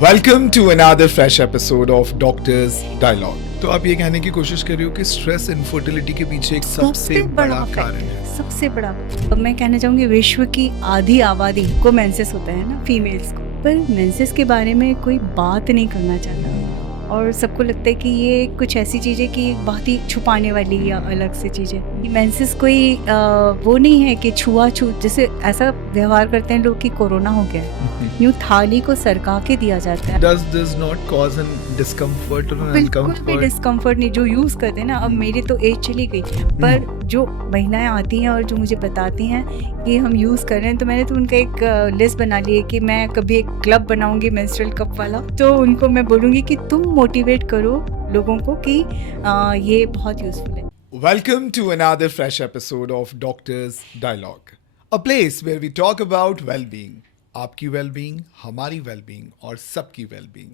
Welcome to another fresh episode of doctors dialogue. तो आप ये कहने की कोशिश कर रही हो कि स्ट्रेस इनफर्टिलिटी के पीछे एक सबसे बड़ा कारण है। सबसे बड़ा मैं कहना चाहूँगी विश्व की आधी आबादी को मेंसेस होता है ना, फीमेल्स को, पर मेंसेस के बारे में कोई बात नहीं करना चाहता और सबको लगता है कि ये कुछ ऐसी चीज़ है कि बहुत ही छुपाने वाली या अलग से चीज़ है। मेंसेस कोई वो नहीं है कि छुआछूत जैसे ऐसा व्यवहार करते हैं लोग कि कोरोना हो गया, यूँ थाली को सरका के दिया जाता है। Does this not cause an discomfort or an बिल्कुल भी uncomfort? डिस्कम्फर्ट नहीं, जो यूज़ करते हैं ना। अब मेरी तो एज चली गई, पर जो महिलाएं आती हैं और जो मुझे बताती हैं कि हम यूज़ कर रहे हैं, तो मैंने तो उनका एक लिस्ट बना ली है कि मैं कभी एक क्लब बनाऊंगी मेंस्ट्रुअल कप वाला, तो उनको मैं बोलूँगी कि तुम मोटिवेट करो लोगों को कि ये बहुत यूज़फुल है। Welcome to another fresh episode of Doctors Dialogue, a place where we talk about well-being. आपकी वेलबींग, हमारी वेलबींग और सबकी वेलबींग।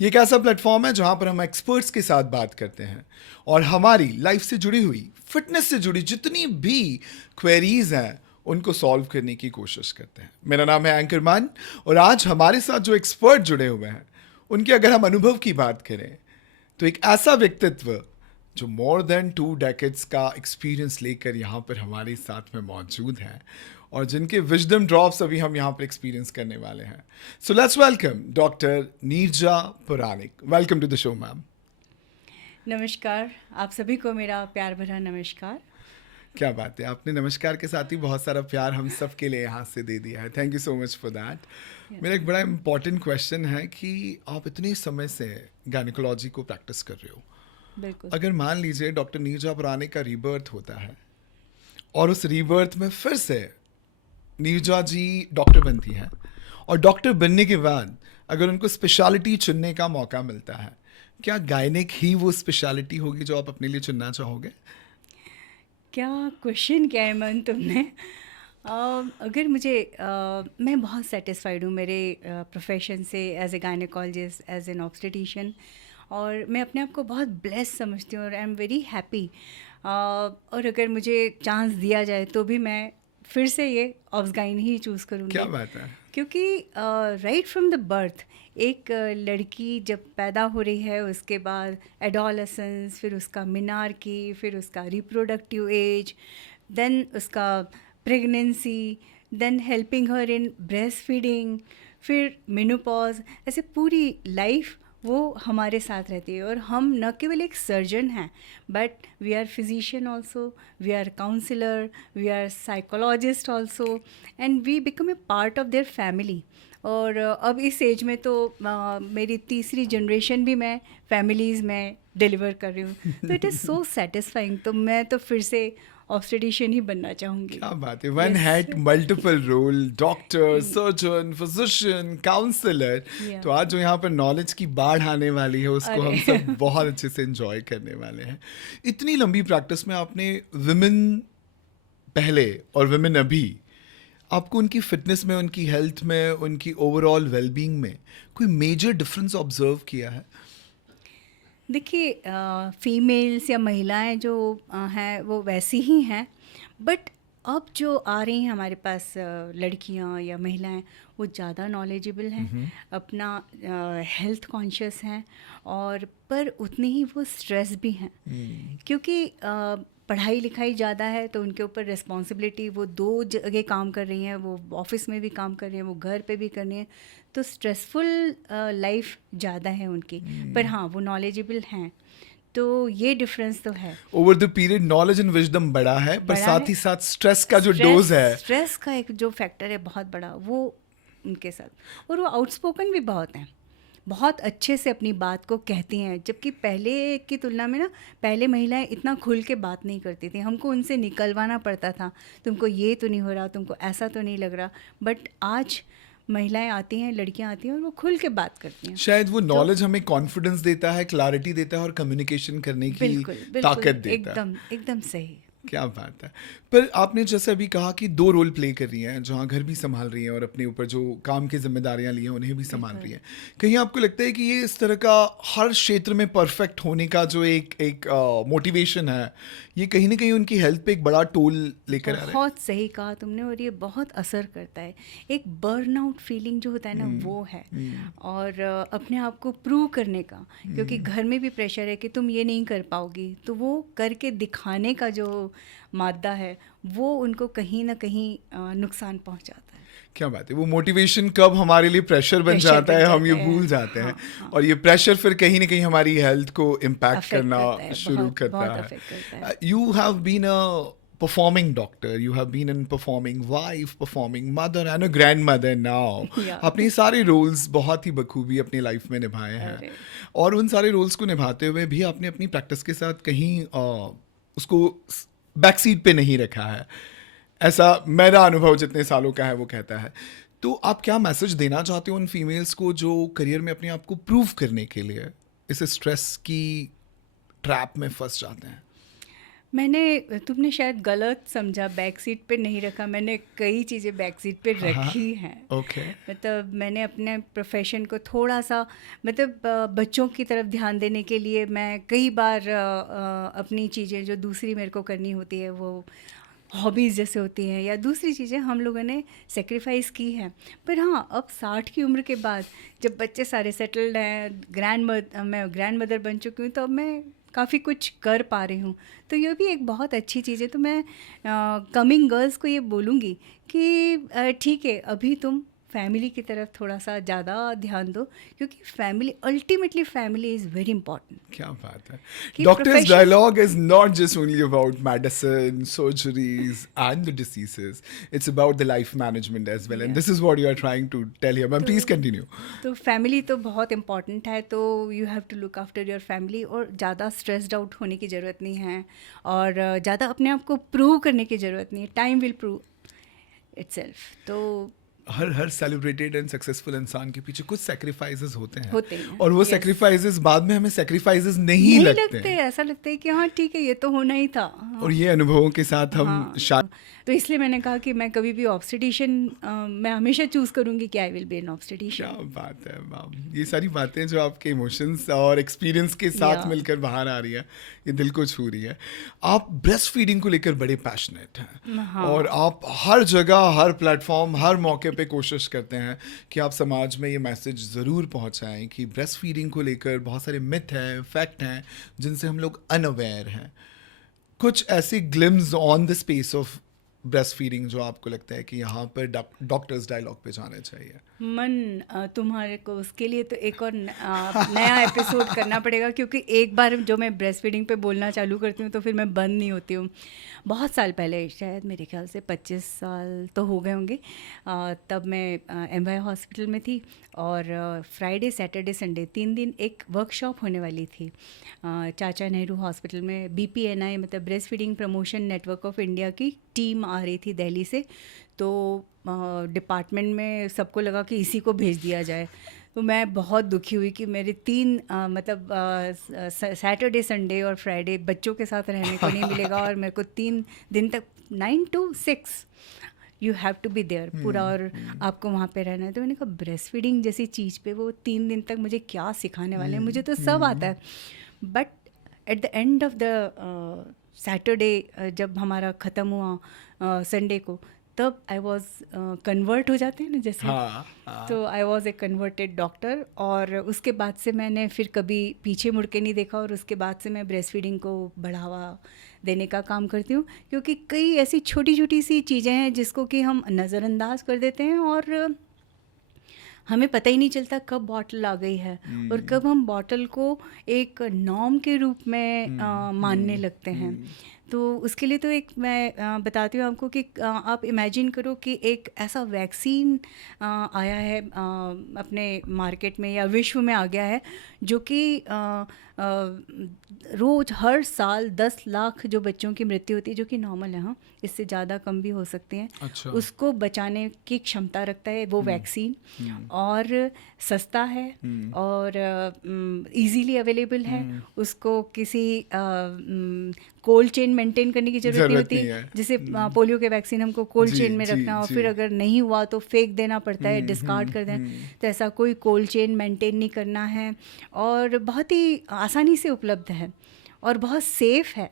ये एक ऐसा प्लेटफॉर्म है जहां पर हम एक्सपर्ट्स के साथ बात करते हैं और हमारी लाइफ से जुड़ी हुई, फिटनेस से जुड़ी जितनी भी क्वेरीज हैं उनको सॉल्व करने की कोशिश करते हैं। मेरा नाम है एंकरमान और आज हमारे साथ जो एक्सपर्ट जुड़े हुए हैं उनके अगर हम अनुभव की बात करें तो एक ऐसा व्यक्तित्व जो मोर देन 2 डेकेड्स का एक्सपीरियंस लेकर यहाँ पर हमारे साथ में मौजूद हैं और जिनके विजडम ड्रॉप्स अभी हम यहाँ पर एक्सपीरियंस करने वाले हैं। So let's welcome doctor Neerja Puranik. Welcome to the show ma'am. नमस्कार, आप सभी को मेरा प्यार भरा नमस्कार। क्या बात है, आपने नमस्कार के साथ ही बहुत सारा प्यार हम सब के लिए यहाँ से दे दिया है। Thank you so much for that. मेरा एक बड़ा इम्पॉर्टेंट क्वेश्चन है कि आप इतने समय से गायनिकोलॉजी को प्रैक्टिस कर रहे हो, बिल्कुल। अगर मान लीजिए डॉक्टर नीरजा पुराणिक का रीबर्थ होता है और उस रीबर्थ में फिर से नीरजा जी डॉक्टर बनती हैं और डॉक्टर बनने के बाद अगर उनको स्पेशलिटी चुनने का मौका मिलता है, क्या गायनिक ही वो स्पेशलिटी होगी जो आप अपने लिए चुनना चाहोगे? क्या क्वेश्चन क्या है मन तुमने। अगर मुझे मैं बहुत सेटिस्फाइड हूँ मेरे प्रोफेशन से as a gynaecologist, as an obstetrician, और मैं अपने आप को बहुत ब्लेस समझती हूँ और आई एम वेरी हैप्पी। और अगर मुझे चांस दिया जाए तो भी मैं फिर से ये ऑब्सगाइन ही चूज़ करूँगी। क्या बात है। क्योंकि राइट फ्रॉम द बर्थ एक लड़की जब पैदा हो रही है, उसके बाद एडोलेसेंस, फिर उसका मिनार्की, फिर उसका रिप्रोडक्टिव एज, देन उसका pregnancy, then helping her in breast feeding, फिर मेनोपॉज, ऐसे पूरी लाइफ वो हमारे साथ रहती है। और हम न केवल एक सर्जन हैं, but we are physician also, we are counsellor, we are psychologist also, and we become a part of their family. और अब इस एज में तो मेरी तीसरी जनरेशन भी मैं फैमिलीज़ में डिलीवर कर रही हूँ, तो इट इज़ सो सेटिस्फाइंग। तो मैं तो फिर से ऑब्स्टेटिशियन ही बनना चाहूँगी। क्या बात है, one had multiple role, doctor, surgeon, physician, counsellor. तो आज जो यहाँ पर नॉलेज की बाढ़ आने वाली है उसको हम सब बहुत अच्छे से एंजॉय करने वाले हैं। इतनी लंबी प्रैक्टिस में आपने विमेन पहले और विमेन अभी, आपको उनकी फिटनेस में, उनकी हेल्थ में, उनकी ओवरऑल वेलबींग में कोई मेजर डिफरेंस ऑब्जर्व किया है? देखिए, फीमेल्स या महिलाएं जो हैं वो वैसी ही हैं, बट अब जो आ रही हैं हमारे पास लड़कियां या महिलाएं, वो ज़्यादा नॉलेजेबल हैं, अपना हेल्थ कॉन्शियस हैं, और पर उतनी ही वो स्ट्रेस भी हैं। क्योंकि पढ़ाई लिखाई ज़्यादा है तो उनके ऊपर रिस्पॉन्सिबिलिटी, वो 2 जगह काम कर रही हैं, वो ऑफिस में भी काम कर रही हैं, वो घर पे भी कर रही हैं, तो स्ट्रेसफुल लाइफ ज़्यादा है उनकी। पर हाँ, वो नॉलेजेबल हैं, तो ये डिफरेंस तो है। Over the period knowledge and wisdom बढ़ा है, पर बढ़ा साथ है। ही साथ स्ट्रेस का जो डोज है, स्ट्रेस का एक जो फैक्टर है बहुत बड़ा, वो उनके साथ, और वो आउटस्पोकन भी बहुत हैं, बहुत अच्छे से अपनी बात को कहती हैं। जबकि पहले की तुलना में ना, पहले महिलाएं इतना खुल के बात नहीं करती थी, हमको उनसे निकलवाना पड़ता था, तुमको ये तो नहीं हो रहा, तुमको ऐसा तो नहीं लग रहा। बट आज महिलाएं आती हैं, लड़कियां आती हैं और वो खुल के बात करती हैं। शायद वो नॉलेज हमें कॉन्फिडेंस देता है, क्लैरिटी देता है और कम्युनिकेशन करने की ताकत देता है। एकदम एकदम सही। क्या बात है। पर आपने जैसे अभी कहा कि 2 रोल प्ले कर रही हैं, जहाँ घर भी सँभाल रही हैं और अपने ऊपर जो काम की ज़िम्मेदारियाँ ली हैं, उन्हें भी सँभाल रही हैं। कहीं आपको लगता है कि ये इस तरह का हर क्षेत्र में परफ़ेक्ट होने का जो एक मोटिवेशन है, ये कहीं न कहीं उनकी हेल्थ पे एक बड़ा टोल लेकर आ रहा है? बहुत सही कहा तुमने, और ये बहुत असर करता है। एक बर्नआउट फीलिंग जो होता है ना, वो है। और अपने आप को प्रूव करने का, क्योंकि घर में भी प्रेशर है कि तुम ये नहीं कर पाओगी, तो वो करके दिखाने का जो मादा है, वो उनको कहीं ना कहीं नुकसान पहुंचाता है। क्या बात है, वो मोटिवेशन कब हमारे लिए प्रेशर बन प्रेशर जाता बन है, हम ये जाता है। भूल जाते हैं। हाँ, हाँ। और ये प्रेशर फिर कहीं ना कहीं हमारी हेल्थ को इम्पैक्ट अफेक्ट करना करता है, शुरू बहुत करता बहुत है। अफेक्ट करता है। You have been a performing doctor, you have been a performing wife, performing mother and a grandmother now. Yeah. आपने ये सारे रोल्स बहुत ही बखूबी अपनी लाइफ में निभाए हैं, अरे। और उन सारे रोल्स को निभाते हुए भी आपने अपनी प्रैक्टिस के साथ कहीं उसको बैक सीट पे नहीं रखा है। ऐसा मेरा अनुभव जितने सालों का है वो कहता है। तो आप क्या मैसेज देना चाहते हो उन फीमेल्स को जो करियर में अपने आप को प्रूव करने के लिए इस स्ट्रेस की ट्रैप में फंस जाते हैं? तुमने शायद गलत समझा, बैक सीट पे नहीं रखा। मैंने कई चीज़ें बैक सीट पे रखी हैं। ओके। मतलब मैंने अपने प्रोफेशन को थोड़ा सा, मतलब बच्चों की तरफ ध्यान देने के लिए मैं कई बार अपनी चीज़ें जो दूसरी मेरे को करनी होती है, वो हॉबीज़ जैसे होती हैं या दूसरी चीज़ें, हम लोगों ने सेक्रीफाइस की हैं। पर हाँ, अब 60 की उम्र के बाद जब बच्चे सारे सेटल्ड हैं, मैं ग्रैंड मदर बन चुकी हूँ, तो अब मैं काफ़ी कुछ कर पा रही हूँ। तो ये भी एक बहुत अच्छी चीज़ है। तो मैं कमिंग गर्ल्स को ये बोलूँगी कि ठीक है, अभी तुम फैमिली की तरफ थोड़ा सा ज़्यादा ध्यान दो, क्योंकि family, ultimately family is very important. क्या बात है। कि doctors profession- dialogue is not just only about medicine, surgeries and the diseases, it's about the life management as well, and this is what you are trying to tell here. Ma'am please continue. तो family तो बहुत important है, तो you have to look after your family, और ज़्यादा stressed out होने की ज़रूरत नहीं है, और ज़्यादा अपने आप को प्रूव करने की ज़रूरत नहीं है। Time will prove itself. तो हर सेलिब्रेटेड एंड सक्सेसफुल इंसान के पीछे कुछ सेक्रीफाइसेस होते हैं, और वो yes. सेक्रीफाइसेस बाद में हमें सेक्रीफाइसेस नहीं लगते हैं। ऐसा लगता है कि हाँ ठीक है, ये तो होना ही था। हाँ। और ये अनुभवों के साथ हम हाँ, तो इसलिए मैंने कहा कि मैं कभी भी ऑब्स्टेटिशियन, मैं हमेशा चूज करूंगी कि आई विल बी एन क्या ऑब्स्टेटिशियन। बात है मैम, ये सारी बातें जो आपके इमोशंस और एक्सपीरियंस के साथ Yeah. मिलकर बाहर आ रही है, ये दिल को छू रही है। आप ब्रेस्ट फीडिंग को लेकर बड़े पैशनेट हैं, हाँ। और आप हर जगह, हर प्लेटफॉर्म, हर मौके पे कोशिश करते हैं कि आप समाज में ये मैसेज ज़रूर पहुंचाएं कि ब्रेस्ट फीडिंग को लेकर बहुत सारे मिथ हैं, फैक्ट हैं, जिनसे हम लोग अनअवेयर हैं। कुछ ऐसे glimpse on the space of breast feeding जो आपको लगता है कि यहाँ पर डॉक्टर्स डायलॉग पे जाना चाहिए? तुम्हारे को उसके लिए तो एक और नया एपिसोड करना पड़ेगा, क्योंकि एक बार जो मैं ब्रेस्ट फीडिंग पे बोलना चालू करती हूँ तो फिर मैं बंद नहीं होती हूँ। बहुत साल पहले, शायद मेरे ख्याल से 25 साल तो हो गए होंगे, तब मैं एमवाई हॉस्पिटल में थी, और फ्राइडे, सैटरडे, संडे 3 दिन एक वर्कशॉप होने वाली थी चाचा नेहरू हॉस्पिटल में। BPNI मतलब breast feeding promotion network of India की टीम आ रही थी दिल्ली से। तो डिपार्टमेंट में सबको लगा कि इसी को भेज दिया जाए। तो मैं बहुत दुखी हुई कि मेरे 3 मतलब सैटरडे, संडे और फ्राइडे बच्चों के साथ रहने को नहीं मिलेगा, और मेरे को 3 दिन तक 9 to 6 you have to be there पूरा, और आपको वहाँ पे रहना है। तो मैंने कहा ब्रेस्ट फीडिंग जैसी चीज़ पे वो 3 दिन तक मुझे क्या सिखाने वाले हैं, मुझे तो सब आता है। But at the end of the Saturday, जब हमारा ख़त्म हुआ संडे को, तब आई वॉज कन्वर्ट हो जाते हैं ना जैसे। हाँ। तो I was a converted doctor, और उसके बाद से मैंने फिर कभी पीछे मुड़ के नहीं देखा, और उसके बाद से मैं ब्रेस्ट फीडिंग को बढ़ावा देने का काम करती हूँ, क्योंकि कई ऐसी छोटी छोटी सी चीज़ें हैं जिसको कि हम नज़रअंदाज कर देते हैं, और हमें पता ही नहीं चलता कब बॉटल आ गई है, और कब हम बॉटल को एक नॉर्म के रूप में मानने लगते हैं। तो उसके लिए तो एक मैं बताती हूँ आपको कि आप इमेजिन करो कि एक ऐसा वैक्सीन आया है अपने मार्केट में या विश्व में आ गया है, जो कि रोज़ हर साल 10 लाख जो बच्चों की मृत्यु होती है, जो कि नॉर्मल है, हाँ, इससे ज़्यादा कम भी हो सकती हैं। अच्छा। उसको बचाने की क्षमता रखता है वो वैक्सीन, और सस्ता है, और इजीली अवेलेबल है। उसको किसी कोल्ड चेन मेंटेन करने की जरूरत नहीं जरूरत होती नहीं है। जैसे पोलियो के वैक्सीन हमको कोल्ड जी, चेन में जी, रखना और जी। फिर अगर नहीं हुआ तो फेंक देना पड़ता है, डिस्कार्ड कर देना। तो ऐसा कोई कोल्ड चेन मेंटेन नहीं करना है और बहुत ही आसानी से उपलब्ध है और बहुत सेफ है।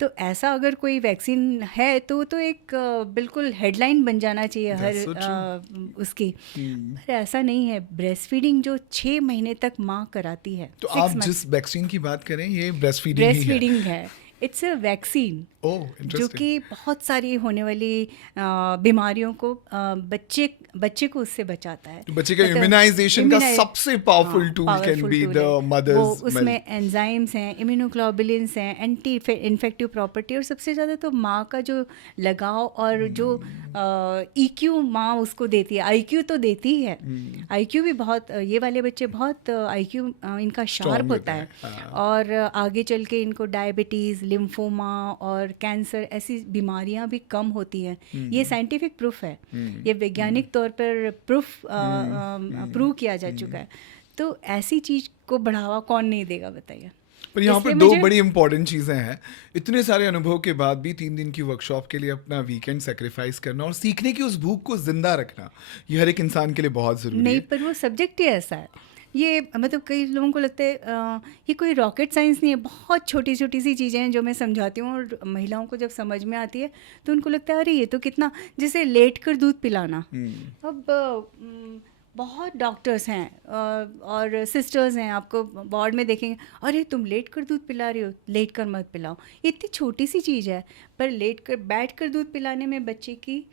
तो ऐसा अगर कोई वैक्सीन है तो एक बिल्कुल हेडलाइन बन जाना चाहिए हर That's so उसकी। पर ऐसा नहीं है। ब्रेस्ट फीडिंग जो 6 महीने तक माँ कराती है, तो 6 आप months, जिस वैक्सीन की बात करें ये ब्रेस्ट फीडिंग ब्रेस्ट ही है। फीडिंग है। इट्स अ वैक्सीन ओह जो इंटरेस्टिंग। कि बहुत सारी होने वाली बीमारियों को बच्चे को उससे बचाता है। तो बच्चे का मतलब इम्यूनाइजेशन का immunize- सबसे powerful tool can powerful be tool the है। वो मदर्स उसमें मिल्क। एंजाइम्स हैं, इम्यूनोग्लोबुलिन्स हैं, एंटी इन्फेक्टिव प्रॉपर्टी और सबसे ज़्यादा तो माँ का जो लगाव और जो EQ माँ उसको देती है। IQ तो देती ही है। IQ भी बहुत, ये वाले बच्चे बहुत IQ इनका शार्प होता है और आगे चल के इनको डायबिटीज़, लिम्फोमा और कैंसर ऐसी बीमारियां भी कम होती हैं। ये साइंटिफिक प्रूफ है, ये वैज्ञानिक तौर पर प्रूव किया जा चुका है। तो ऐसी चीज़ को बढ़ावा कौन नहीं देगा बताइए। पर यहाँ पर इसलिए दो मुझे- बड़ी इंपॉर्टेंट चीज़ें हैं। इतने सारे अनुभव के बाद भी 3 दिन की वर्कशॉप के लिए अपना वीकेंड सेक्रीफाइस करना और सीखने की उस भूख को जिंदा रखना, ये हर एक इंसान के लिए बहुत ज़रूरी नहीं, है। पर वो सब्जेक्ट ही ऐसा है। ये मतलब कई लोगों को लगता है ये कोई रॉकेट साइंस नहीं है, बहुत छोटी छोटी सी चीज़ें हैं जो मैं समझाती हूँ और महिलाओं को जब समझ में आती है तो उनको लगता है अरे ये तो कितना, जैसे लेट कर दूध पिलाना। अब बहुत डॉक्टर्स हैं और सिस्टर्स हैं, आपको वार्ड में देखेंगे, अरे तुम लेट कर दूध पिला रही हो, लेट कर मत पिलाओ। इतनी छोटी सी चीज़ है, पर बैठ कर दूध पिलाने में बच्चे की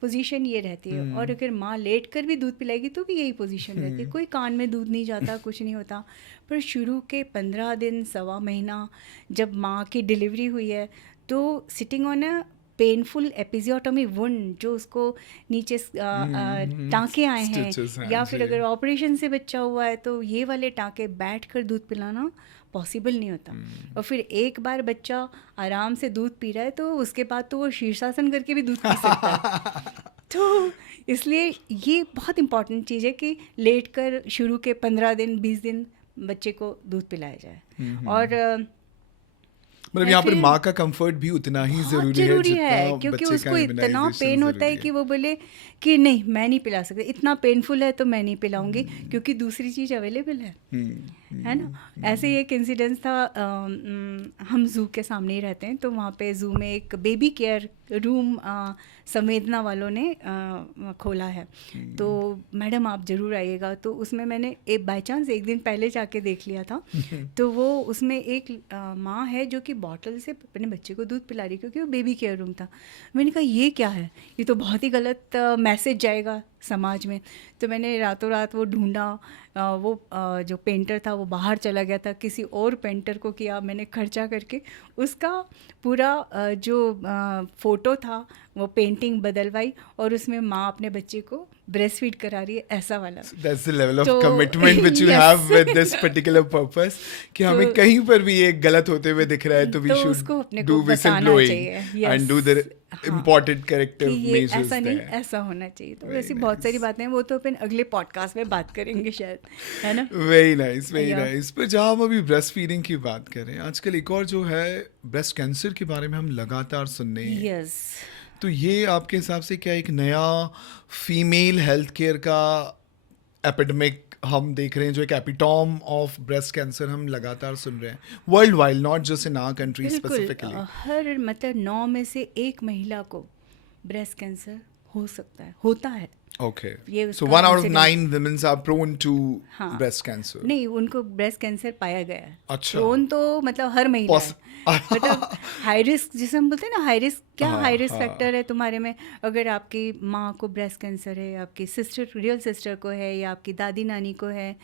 पोजीशन ये रहती है और अगर माँ लेट कर भी दूध पिलाएगी तो भी यही पोजीशन रहती है। कोई कान में दूध नहीं जाता, कुछ नहीं होता। पर शुरू के 15 दिन, सवा महीना जब माँ की डिलीवरी हुई है तो sitting on a painful episiotomy wound, जो उसको नीचे टाँके आए Stitches हैं हैं, या फिर जी। अगर ऑपरेशन से बच्चा हुआ है तो ये वाले टाँके बैठ कर दूध पिलाना पॉसिबल नहीं होता। और फिर एक बार बच्चा आराम से दूध पी रहा है तो उसके बाद तो वो शीर्षासन करके भी दूध पी सकता है। तो इसलिए ये बहुत इम्पॉर्टेंट चीज़ है कि लेट कर शुरू के 15 दिन 20 दिन बच्चे को दूध पिलाया जाए। और मतलब मैं यहाँ पर फिर- माँ का कंफर्ट भी उतना ही बहुत ज़रूरी है ज़रूरी जितना है, क्योंकि बच्चे का उसको इतना immunization पेन होता है ज़रूरी कि वो बोले कि नहीं मैं नहीं पिला सकती, इतना पेनफुल है तो मैं नहीं पिलाऊंगी क्योंकि दूसरी चीज़ अवेलेबल है ना। ऐसे ही एक इंसिडेंस था, हम जू के सामने ही रहते हैं तो वहाँ पे जू में एक बेबी केयर रूम संवेदना वालों ने खोला है। तो मैडम आप ज़रूर आइएगा। तो उसमें मैंने बाई चांस एक दिन पहले जाके देख लिया था। तो वो उसमें एक माँ है जो कि बॉटल से अपने बच्चे को दूध पिला रही, क्योंकि वो बेबी केयर रूम था। मैंने कहा ये क्या है, ये तो बहुत ही गलत मैसेज जाएगा समाज में। तो मैंने रातों रात वो ढूंढा, वो जो पेंटर था वो बाहर चला गया था, किसी और पेंटर को किया मैंने खर्चा करके, उसका पूरा जो फ़ोटो था वो पेंटिंग बदलवाई और उसमें माँ अपने बच्चे को ब्रेस्ट फीड करा रही है, ऐसा वाला। That's the level of तो- commitment which you Yes. have with this particular purpose कि हमें तो- कहीं पर भी ये गलत होते हुए दिख रहा है तो we तो should उसको अपने do को बताना whistleblowing चाहिए, yes. and do the हाँ, important कि corrective ये measures ऐसा नहीं there. ऐसा होना चाहिए। तो Very ऐसी बहुत सारी nice. बातें हैं, वो तो अपन अगले पॉडकास्ट में बात करेंगे शायद, है ना। Very nice very Yeah. Nice. पर जहाँ हम अभी ब्रेस्ट फीडिंग की बात करें, आजकल एक और जो है ब्रेस्ट कैंसर के बारे में हम लगातार सुन रहे हैं। यस, तो ये आपके हिसाब से क्या एक नया फीमेल हेल्थ केयर का एपिडेमिक हम देख रहे हैं, जो एक एपिटॉम ऑफ ब्रेस्ट कैंसर हम लगातार सुन रहे हैं worldwide, not just in our country बिल्कुल। स्पेसिफिकली? हर मतलब 9 में से 1 महिला को ब्रेस्ट कैंसर हो सकता है, होता है। Okay. ये So उसका 1 out of incident- 9 women are prone to हाँ। breast cancer. नहीं, उनको ब्रेस्ट कैंसर पाया गया है। अच्छा। प्रोन तो मतलब हर महिला है। मतलब हाई रिस्क जिसे हम बोलते हैं ना, हाई रिस्क, क्या हाँ, हाई रिस्क हाँ। फैक्टर है तुम्हारे में? अगर आपकी माँ को ब्रेस्ट कैंसर है, आपकी सिस्टर, रियल सिस्टर को है, या आपकी दादी नानी को है,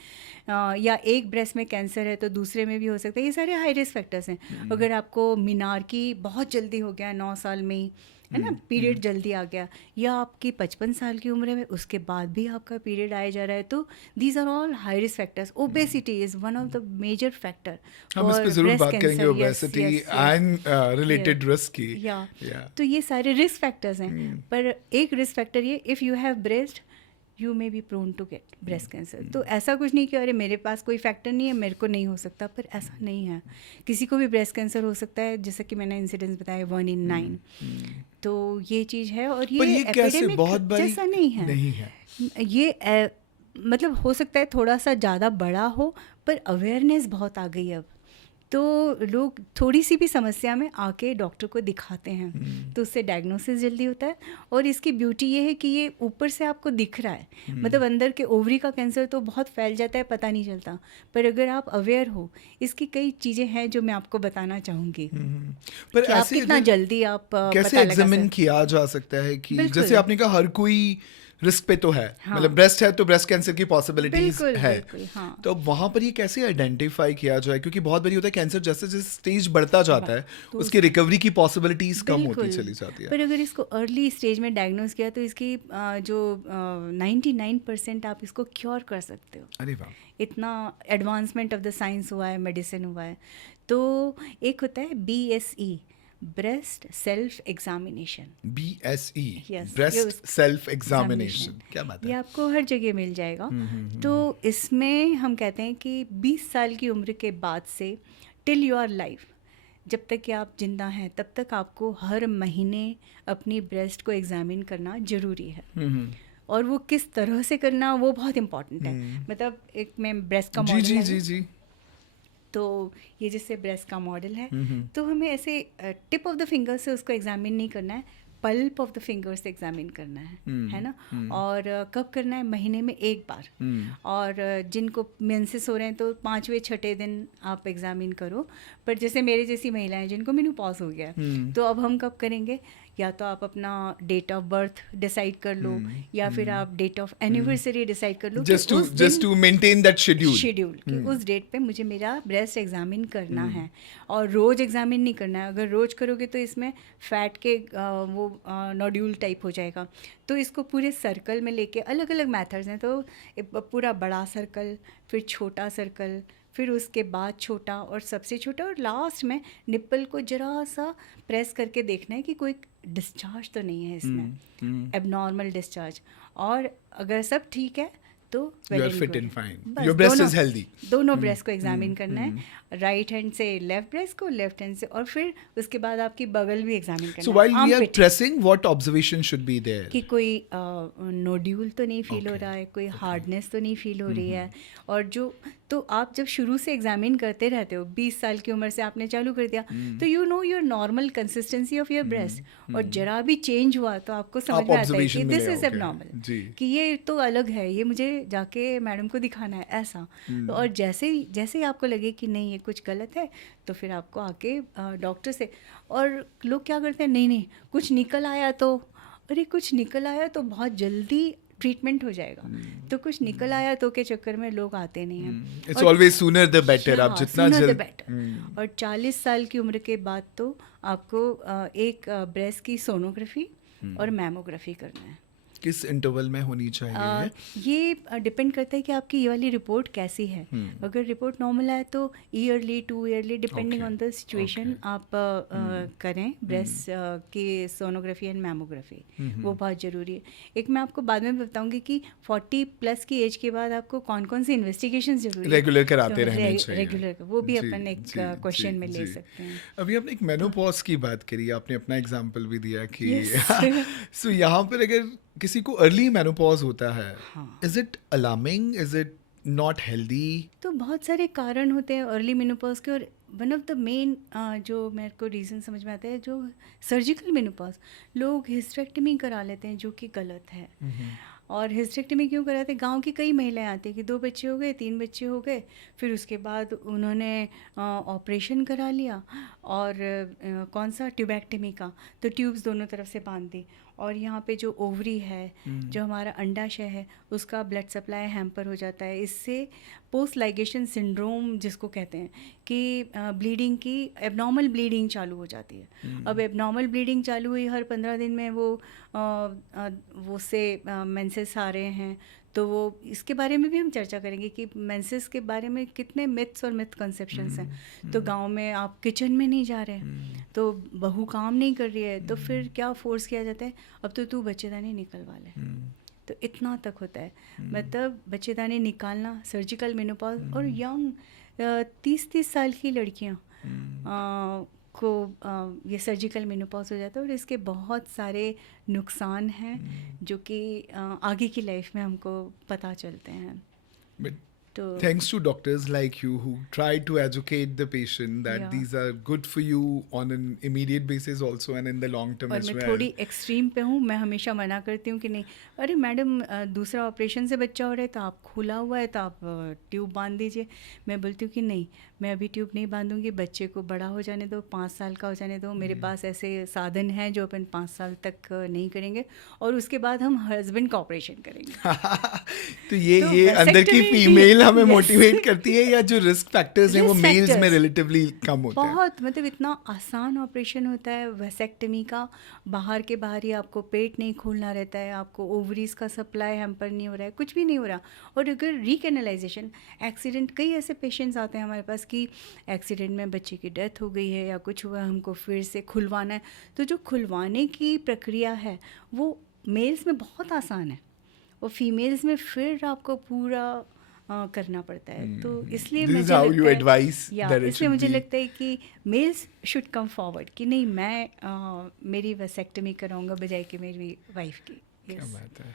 या एक ब्रेस्ट में कैंसर है तो दूसरे में भी हो सकता है। ये सारे हाई रिस्क फैक्टर्स हैं। अगर आपको मीनार की बहुत जल्दी हो गया 9 साल में ही, है ना, पीरियड जल्दी आ गया, या आपकी 55 साल की उम्र में उसके बाद भी आपका पीरियड आया जा रहा है, तो these are all high risk factors. Obesity is one of the major factor. हम इस पे जरूर बात करेंगे ओबेसिटी एंड रिलेटेड रिस्क की। तो ये सारे रिस्क फैक्टर्स हैं। पर एक रिस्क फैक्टर ये, if you have breast you may be prone to get breast cancer. तो ऐसा कुछ नहीं कि अरे मेरे पास कोई फैक्टर नहीं है, मेरे को नहीं हो सकता, पर ऐसा नहीं है, किसी को भी ब्रेस्ट कैंसर हो सकता है, जैसा कि मैंने इंसिडेंस बताया 1 in 9। तो ये चीज़ है, और पर ये ये कैसे एपिडेमिक बहुत बारी जैसा नहीं है। नहीं है। ये मतलब हो सकता है थोड़ा सा ज़्यादा बड़ा हो, पर अवेयरनेस बहुत आ गई अब, तो लोग थोड़ी सी भी समस्या में आके डॉक्टर को दिखाते हैं, तो उससे डायग्नोसिस जल्दी होता है। और इसकी ब्यूटी ये है कि ये ऊपर से आपको दिख रहा है, मतलब अंदर के ओवरी का कैंसर तो बहुत फैल जाता है, पता नहीं चलता, पर अगर आप अवेयर हो, इसकी कई चीज़ें हैं जो मैं आपको बताना चाहूँगी पर कि आप ऐसे कितना अगर जल्दी आप कैसे पता लगा एग्जामिन सकते। किया जा सकता है कि बिल्कुल। जैसे आपने कहा हर कोई रिस्क पे तो है, हाँ। मतलब ब्रेस्ट है तो ब्रेस्ट कैंसर की पॉसिबिलिटीज बिल्कुल है, बिल्कुल, हाँ। तो वहां पर ये कैसे आइडेंटिफाई किया जाए, क्योंकि बहुत बारी होता है कैंसर जैसे जैसे स्टेज बढ़ता जाता है तो उसकी रिकवरी की पॉसिबिलिटीज कम होती बिल्कुल। चली जाती है। पर अगर इसको अर्ली स्टेज में डायग्नोज किया तो इसकी जो 99% आप इसको क्योर कर सकते हो। अरे वाह। इतना एडवांसमेंट ऑफ द साइंस हुआ है, मेडिसिन हुआ है। तो एक होता है BSE, breast self examination. BSE, Yes, ये ब्रेस्ट उस- सेल्फ एग्जामिनेशन, एग्जामिनेशन क्या बात ये है। आपको हर जगह मिल जाएगा। तो इसमें हम कहते हैं कि 20 साल की उम्र के बाद से टिल योर लाइफ, जब तक कि आप जिंदा हैं तब तक आपको हर महीने अपनी ब्रेस्ट को एग्जामिन करना ज़रूरी है। और वो किस तरह से करना वो बहुत इम्पॉर्टेंट है। मतलब एक मैं ब्रेस्ट का जी मॉडल जी है, जी जी। तो ये जैसे ब्रेस्ट का मॉडल है, तो हमें ऐसे टिप ऑफ द फिंगर से उसको एग्जामिन नहीं करना है, पल्प ऑफ द फिंगर से एग्जामिन करना है ना। और कब करना है? महीने में एक बार। और जिनको मेंसेस हो रहे हैं तो 5वें 6ठे दिन आप एग्जामिन करो। पर जैसे मेरे जैसी महिलाएं जिनको मेनोपॉज हो गया है, तो अब हम कब करेंगे? या तो आप अपना डेट ऑफ बर्थ डिसाइड कर लो, या फिर आप डेट ऑफ एनिवर्सरी डिसाइड कर लो, जस्ट कि उस दिन टू मेंटेन दैट शेड्यूल कि उस डेट पे मुझे मेरा ब्रेस्ट एग्जामिन करना है। और रोज़ एग्जामिन नहीं करना है, अगर रोज़ करोगे तो इसमें फैट के वो नोड्यूल टाइप हो जाएगा। तो इसको पूरे सर्कल में लेके, अलग अलग मेथड्स हैं, तो पूरा बड़ा सर्कल, फिर छोटा सर्कल, फिर उसके बाद छोटा और सबसे छोटा, और लास्ट में निप्पल को जरा सा प्रेस करके देखना है कि कोई डिस्चार्ज तो नहीं है इसमें, एबनॉर्मल डिस्चार्ज। और अगर सब ठीक है तो You are well and fit good and fine. है। बस Your breast दोनों- is healthy. दोनों ब्रेस्ट को एग्जामिन करना है, राइट हैंड से लेफ्ट ब्रेस्ट को, लेफ्ट हैंड से, और फिर उसके बाद आपकी बगल भी एग्जामिन करना So है, while we are armpit, pressing, what observation should be there? कि कोई नोड्यूल तो नहीं फील हो Okay. रहा है, कोई हार्डनेस तो नहीं फील हो रही है। और जो तो आप जब शुरू से एग्जामिन करते रहते हो, 20 साल की उम्र से आपने चालू कर दिया, तो you know your normal consistency of your breast, और जरा भी चेंज हुआ तो आपको समझ में आता है कि observation दिस मिलेगा, इज okay. एबनॉर्मल, जी। कि ये तो अलग है, ये मुझे जाके मैडम को दिखाना है, ऐसा। और जैसे ही आपको लगे कि नहीं ये कुछ गलत है, तो फिर आपको आके डॉक्टर से। और लोग क्या करते हैं, नहीं कुछ निकल आया तो, अरे कुछ निकल आया तो बहुत जल्दी ट्रीटमेंट हो जाएगा, तो कुछ निकल आया तो के चक्कर में लोग आते नहीं हैं। It's always sooner the better. आप जितना sooner the जल्द better। और 40 साल की उम्र के बाद तो आपको एक ब्रेस्ट की सोनोग्राफी और मैमोग्राफी करना है। किस इंटरवल में होनी चाहिए? ये डिपेंड करता है कि आपकी ये वाली रिपोर्ट कैसी है। अगर रिपोर्ट नॉर्मल है तो yearly 2 yearly depending on the situation आप करें ब्रेस्ट की सोनोग्राफी एंड मैमोग्राफी, वो बहुत ज़रूरी है। एक मैं आपको बाद में बताऊंगी कि 40+ की एज के बाद आपको कौन कौन सी इन्वेस्टिगेशन जरूरी है, रेगुलर कराते तो रहने चाहिए। रेगुलर, वो भी जी, अपन एक जी, क्वेश्चन में जी, ले जी। सकते हैं। अभी आपने एक मेनोपॉज की बात करी, आपने अपना एग्जांपल भी दिया कि Yes. सो यहाँ पर अगर किसी को अर्ली मेनोपॉज होता है, हाँ। Is it alarming, is it not healthy? तो बहुत सारे कारण होते हैं अर्ली मेनोपॉज के, और वन ऑफ द मेन जो मेरे को रीज़न समझ में आता है, जो सर्जिकल मेनोपॉज, लोग हिस्टेरेक्टमी करा लेते हैं, जो कि गलत है। और हिस्टेरेक्टमी क्यों कराते हैं? गांव की कई महिलाएं आती हैं कि 2 बच्चे हो गए, 3 बच्चे हो गए, फिर उसके बाद उन्होंने ऑपरेशन करा लिया, और कौन सा, ट्यूबैक्टमी का, तो ट्यूब्स दोनों तरफ से बांध दी, और यहाँ पे जो ओवरी है, जो हमारा अंडाशय है, उसका ब्लड सप्लाई हैम्पर हो जाता है। इससे पोस्ट लाइगेशन सिंड्रोम जिसको कहते हैं, कि ब्लीडिंग की एबनॉर्मल ब्लीडिंग चालू हो जाती है। अब एबनॉर्मल ब्लीडिंग चालू हुई, हर 15 दिन में वो से मेंसेस आ रहे हैं, तो वो इसके बारे में भी हम चर्चा करेंगे कि मेंसेस के बारे में कितने मिथ्स और मिथ कंसेप्शंस हैं। तो गांव में आप किचन में नहीं जा रहे, तो बहू काम नहीं कर रही है, तो फिर क्या फोर्स किया जाता है, अब तो तू बच्चेदानी निकलवा ले। तो इतना तक होता है। मतलब बच्चेदानी निकालना, सर्जिकल मेनोपॉज, और यंग 30-30 साल की लड़कियां को ये सर्जिकल मेनोपॉज हो जाता है, और इसके बहुत सारे नुकसान हैं जो कि आगे की लाइफ में हमको पता चलते हैं। But तो thanks to doctors like you who try to educate the patient that Yeah. these are good for you on an immediate basis also and in the long term और as मैं well. थोड़ी extreme पे हूँ, मैं हमेशा मना करती हूँ कि नहीं, अरे मैडम दूसरा ऑपरेशन से बच्चा हो रहा है तो आप खुला हुआ है तो आप ट्यूब बांध दीजिए। मैं बोलती हूँ कि नहीं, मैं अभी ट्यूब नहीं बांधूंगी, बच्चे को बड़ा हो जाने दो, 5 साल का हो जाने दो। मेरे पास ऐसे साधन हैं जो अपन 5 साल तक नहीं करेंगे, और उसके बाद हम हस्बैंड का ऑपरेशन करेंगे। तो ये तो अंदर की vasectomy भी- फीमेल हमें Yes. मोटिवेट करती है, या जो रिस्क फैक्टर्स हैं वो Risk मेल्स में factors. रिलेटिवली कम होते हैं? बहुत, मतलब इतना आसान ऑपरेशन होता है वेसेक्टमी का। बाहर के बाहर ही आपको पेट नहीं खोलना रहता है, आपको ओवरीज का सप्लाई हैम्पर नहीं हो रहा है, कुछ भी नहीं हो रहा। और अगर रिकैनलाइजेशन, एक्सीडेंट, कई ऐसे पेशेंट्स आते हैं हमारे पास कि एक्सीडेंट में बच्चे की डेथ हो गई है या कुछ हुआ, हमको फिर से खुलवाना है। तो जो खुलवाने की प्रक्रिया है वो मेल्स में बहुत आसान है, और फीमेल्स में फिर आपको पूरा करना पड़ता है। तो इसलिए This is मुझे how लगता you है, advise या that it इसलिए should मुझे be. लगता है कि मेल्स शुड कम फॉरवर्ड कि नहीं, मैं मेरी वेसेक्टमी कराऊंगा बजाय कि मेरी वाइफ की। क्या Yes. बात है।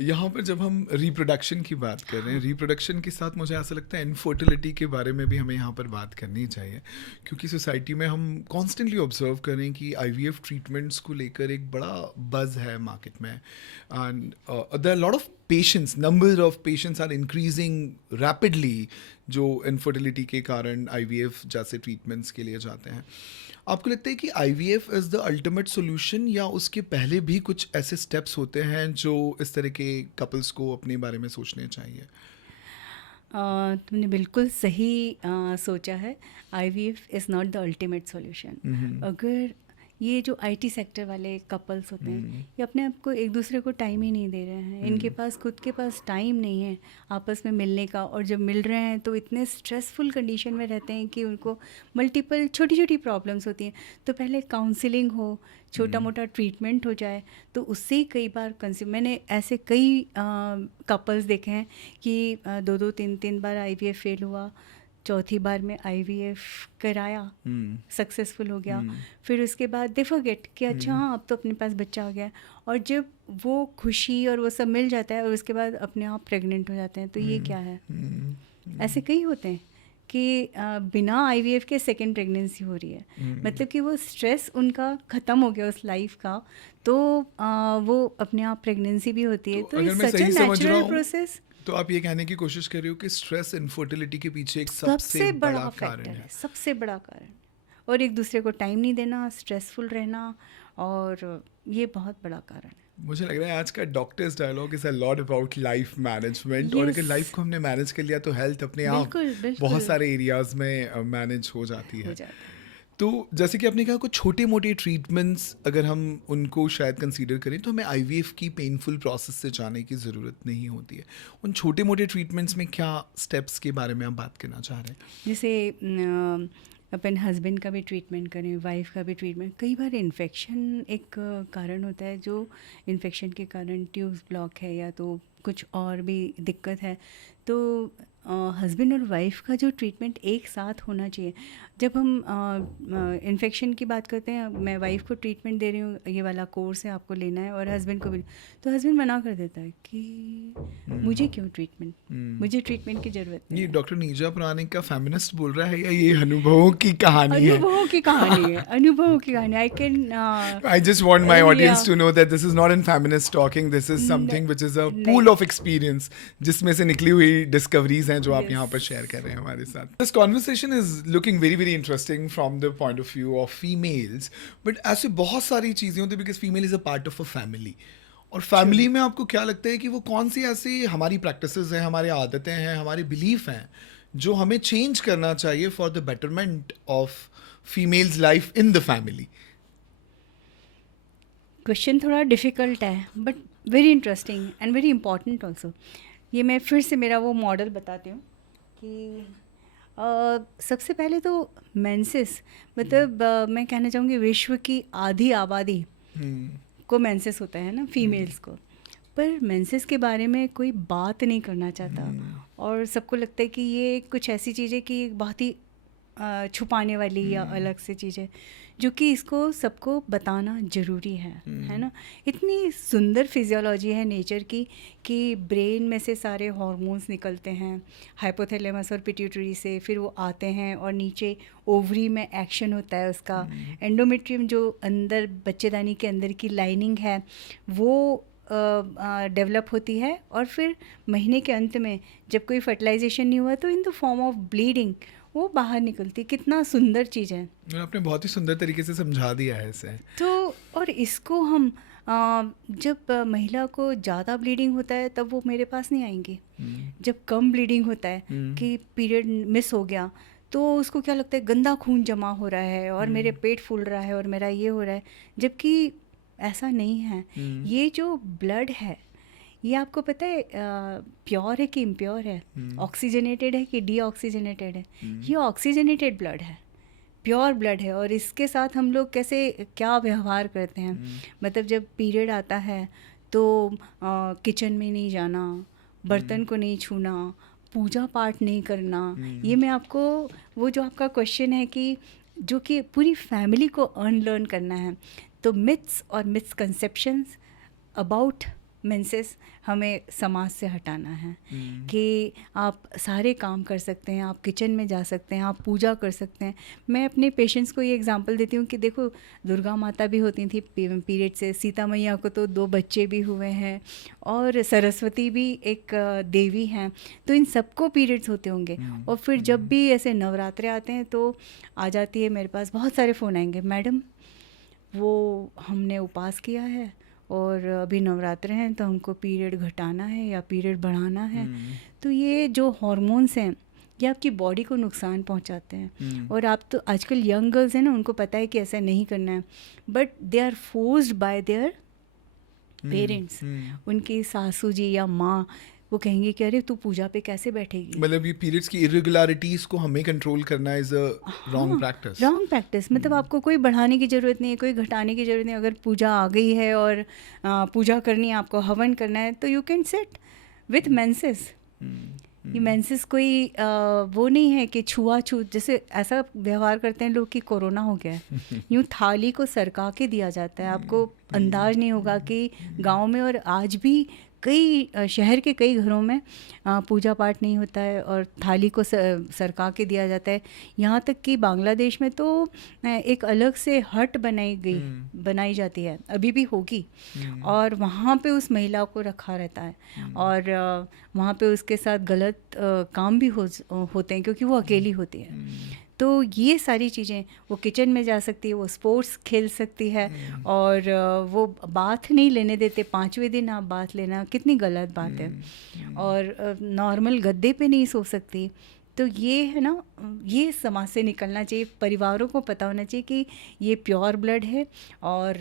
यहाँ पर जब हम रिप्रोडक्शन की बात कर रहे हैं, रिप्रोडक्शन के साथ मुझे ऐसा लगता है इनफर्टिलिटी के बारे में भी हमें यहाँ पर बात करनी चाहिए, क्योंकि सोसाइटी में हम कॉन्स्टेंटली ऑब्जर्व करें कि आईवीएफ ट्रीटमेंट्स को लेकर एक बड़ा बज़ है मार्केट में, and there are lot of patients, number of patients are increasing rapidly जो इनफर्टिलिटी के कारण आईवीएफ जैसे ट्रीटमेंट्स के लिए जाते हैं। आपको लगता है कि IVF is the ultimate solution, या उसके पहले भी कुछ ऐसे स्टेप्स होते हैं जो इस तरह के कपल्स को अपने बारे में सोचने चाहिए? तुमने बिल्कुल सही सोचा है। IVF is not the ultimate solution. अगर ये जो IT सेक्टर वाले कपल्स होते हैं, ये अपने आप को एक दूसरे को टाइम ही नहीं दे रहे हैं, इनके पास खुद के पास टाइम नहीं है आपस में मिलने का, और जब मिल रहे हैं तो इतने स्ट्रेसफुल कंडीशन में रहते हैं कि उनको मल्टीपल छोटी छोटी प्रॉब्लम्स होती हैं। तो पहले काउंसलिंग हो, छोटा मोटा ट्रीटमेंट हो जाए, तो उससे ही कई बार मैंने ऐसे कई कपल्स देखे हैं कि 2-2, 3-3 बार IVF फेल हुआ, चौथी बार में IVF कराया, सक्सेसफुल हो गया, फिर उसके बाद दे फॉरगेट कि अच्छा हाँ अब तो अपने पास बच्चा आ गया, और जब वो खुशी और वो सब मिल जाता है और उसके बाद अपने आप प्रेग्नेंट हो जाते हैं। तो ये क्या है? ऐसे कई होते हैं कि बिना IVF के सेकेंड प्रेगनेंसी हो रही है, मतलब कि वो स्ट्रेस उनका ख़त्म हो गया उस लाइफ का, तो वो अपने आप प्रेगनेंसी भी होती है। तो तो अगर मैं सच सही ए समझ रहा नेचुरल हूँ, प्रोसेस। तो आप ये कहने की कोशिश कर रहे हो कि स्ट्रेस इनफर्टिलिटी के पीछे एक सबसे बड़ा कारण फैक्टर है? है, सबसे बड़ा कारण। और एक दूसरे को टाइम नहीं देना, स्ट्रेसफुल रहना, और ये बहुत बड़ा कारण है। मुझे लग रहा है आज का doctors dialogue is a lot about life management, और अगर Yes. लाइफ को हमने मैनेज कर लिया तो हेल्थ अपने आप बिल्कुल, बिल्कुल। बहुत सारे एरियाज में मैनेज हो जाती हो है। जाता है। तो जैसे कि आपने कहा कुछ छोटे मोटे ट्रीटमेंट्स अगर हम उनको शायद कंसीडर करें तो हमें IVF की पेनफुल प्रोसेस से जाने की ज़रूरत नहीं होती है। उन छोटे मोटे ट्रीटमेंट्स में क्या स्टेप्स के बारे में आप बात करना चाह रहे हैं? जैसे अपन हस्बैंड का भी ट्रीटमेंट करें, वाइफ का भी ट्रीटमेंट। कई बार इन्फेक्शन एक कारण होता है, जो इन्फेक्शन के कारण ट्यूब्स ब्लॉक है या तो कुछ और भी दिक्कत है, तो हस्बैंड और वाइफ का जो ट्रीटमेंट एक साथ होना चाहिए। जब हम इन्फेक्शन की बात करते हैं, मैं वाइफ को ट्रीटमेंट दे रही हूँ, ये वाला कोर्स है आपको लेना है, और हस्बैंड को भी, तो हस्बैंड मना कर देता है कि मुझे क्यों ट्रीटमेंट, मुझे ट्रीटमेंट की ज़रूरत नहीं ये है। डॉक्टर नीजा पुराणिक का फेमिनिस्ट बोल रहा है, या ये अनुभवों की कहानी है? अनुभवों की कहानी है, अनुभवों की कहानी। I can I just want my audience yeah. to know that this is not in feminist talking. This is something which is a pool of experience, जिसमें से निकली हुई डिस्कवरीज हैं जो आप Yes. यहाँ पर शेयर कर रहे हैं हमारे साथ. This conversation is looking very very interesting from the point of view of females, but ऐसे बहुत सारी चीज़ें होती हैं because female is a part of a family. और फैमिली में आपको क्या लगता है कि वो कौन सी ऐसी हमारी प्रैक्टिसेस हैं, हमारी आदतें हैं, हमारे बिलीफ हैं जो हमें चेंज करना चाहिए for the betterment of females life in the family? Question थोड़ा डिफ़िकल्ट है but very interesting and very important also. ये मैं फिर से मेरा वो मॉडल बताती हूँ कि सबसे पहले तो मेंसेस, मतलब मैं कहना चाहूँगी विश्व की आधी आबादी को मेंसेस होता है ना, फीमेल्स को। पर मेंसेस के बारे में कोई बात नहीं करना चाहता, और सबको लगता है कि ये कुछ ऐसी चीज़ है कि बहुत ही छुपाने वाली या अलग से चीज़ है, जो कि इसको सबको बताना ज़रूरी है ना। इतनी सुंदर फिजियोलॉजी है नेचर की कि ब्रेन में से सारे हार्मोन्स निकलते हैं हाइपोथैलेमस और पिट्यूटरी से, फिर वो आते हैं और नीचे ओवरी में एक्शन होता है उसका। एंडोमेट्रियम जो अंदर बच्चेदानी के अंदर की लाइनिंग है वो डेवलप होती है, और फिर महीने के अंत में जब कोई फर्टिलाइजेशन नहीं हुआ तो in the form of bleeding वो बाहर निकलती। कितना सुंदर चीज़ है। आपने बहुत ही सुंदर तरीके से समझा दिया है इसे। तो और इसको हम जब महिला को ज़्यादा ब्लीडिंग होता है तब वो मेरे पास नहीं आएंगी। जब कम ब्लीडिंग होता है कि पीरियड मिस हो गया, तो उसको क्या लगता है गंदा खून जमा हो रहा है और मेरे पेट फूल रहा है और मेरा ये हो रहा है, जबकि ऐसा नहीं है। ये जो ब्लड है ये आपको पता है प्योर है कि इम्प्योर है, ऑक्सीजनेटेड है कि डीऑक्सीजनेटेड है। ये ऑक्सीजनेटेड ब्लड है, प्योर ब्लड है। और इसके साथ हम लोग कैसे क्या व्यवहार करते हैं, मतलब जब पीरियड आता है तो किचन में नहीं जाना, बर्तन को नहीं छूना, पूजा पाठ नहीं करना। ये मैं आपको वो जो आपका क्वेश्चन है कि जो कि पूरी फैमिली को अनलर्न करना है, तो मिथ्स और मिसकंसेप्शंस अबाउट मेंसेस हमें समाज से हटाना है। कि आप सारे काम कर सकते हैं, आप किचन में जा सकते हैं, आप पूजा कर सकते हैं। मैं अपने पेशेंट्स को ये एग्जांपल देती हूँ कि देखो दुर्गा माता भी होती थी पीरियड से, सीता मैया को तो 2 बच्चे भी हुए हैं, और सरस्वती भी एक देवी हैं, तो इन सबको पीरियड्स होते होंगे। और फिर जब भी ऐसे नवरात्रे आते हैं तो आ जाती है मेरे पास, बहुत सारे फ़ोन आएंगे, मैडम वो हमने उपवास किया है और अभी नवरात्र हैं तो हमको पीरियड घटाना है या पीरियड बढ़ाना है। तो ये जो हार्मोन्स हैं ये आपकी बॉडी को नुकसान पहुंचाते हैं। और आप तो आजकल यंग गर्ल्स हैं ना, उनको पता है कि ऐसा नहीं करना है, but they are forced by their parents. उनकी सासू जी या माँ वो कहेंगे कि अरे तू पूजा पे कैसे बैठेगी। मतलब ये पीरियड्स की इरेगुलरिटीज को हमें कंट्रोल करना is a wrong practice. Wrong practice, मतलब आपको कोई बढ़ाने की ज़रूरत नहीं है, कोई घटाने की ज़रूरत नहीं। अगर पूजा आ गई है और पूजा करनी है, आपको हवन करना है, तो you can sit with menses. ये मेंसेस कोई वो नहीं है कि छुआछूत, जैसे ऐसा व्यवहार करते हैं लोग कि कोरोना हो गया है। यूँ थाली को सरका के दिया जाता है। आपको अंदाज नहीं होगा कि गांव में और आज भी कई शहर के कई घरों में पूजा पाठ नहीं होता है और थाली को सरका के दिया जाता है। यहाँ तक कि बांग्लादेश में तो एक अलग से हट बनाई जाती है, अभी भी होगी, और वहाँ पे उस महिला को रखा रहता है। और वहाँ पे उसके साथ गलत काम भी होते हैं क्योंकि वो अकेली होती है। तो ये सारी चीज़ें, वो किचन में जा सकती है, वो स्पोर्ट्स खेल सकती है, और वो बाथ नहीं लेने देते, 5वें दिन आप बाथ लेना कितनी गलत बात है। और नॉर्मल गद्दे पे नहीं सो सकती। तो ये है ना, ये समाज से निकलना चाहिए। परिवारों को पता होना चाहिए कि ये प्योर ब्लड है और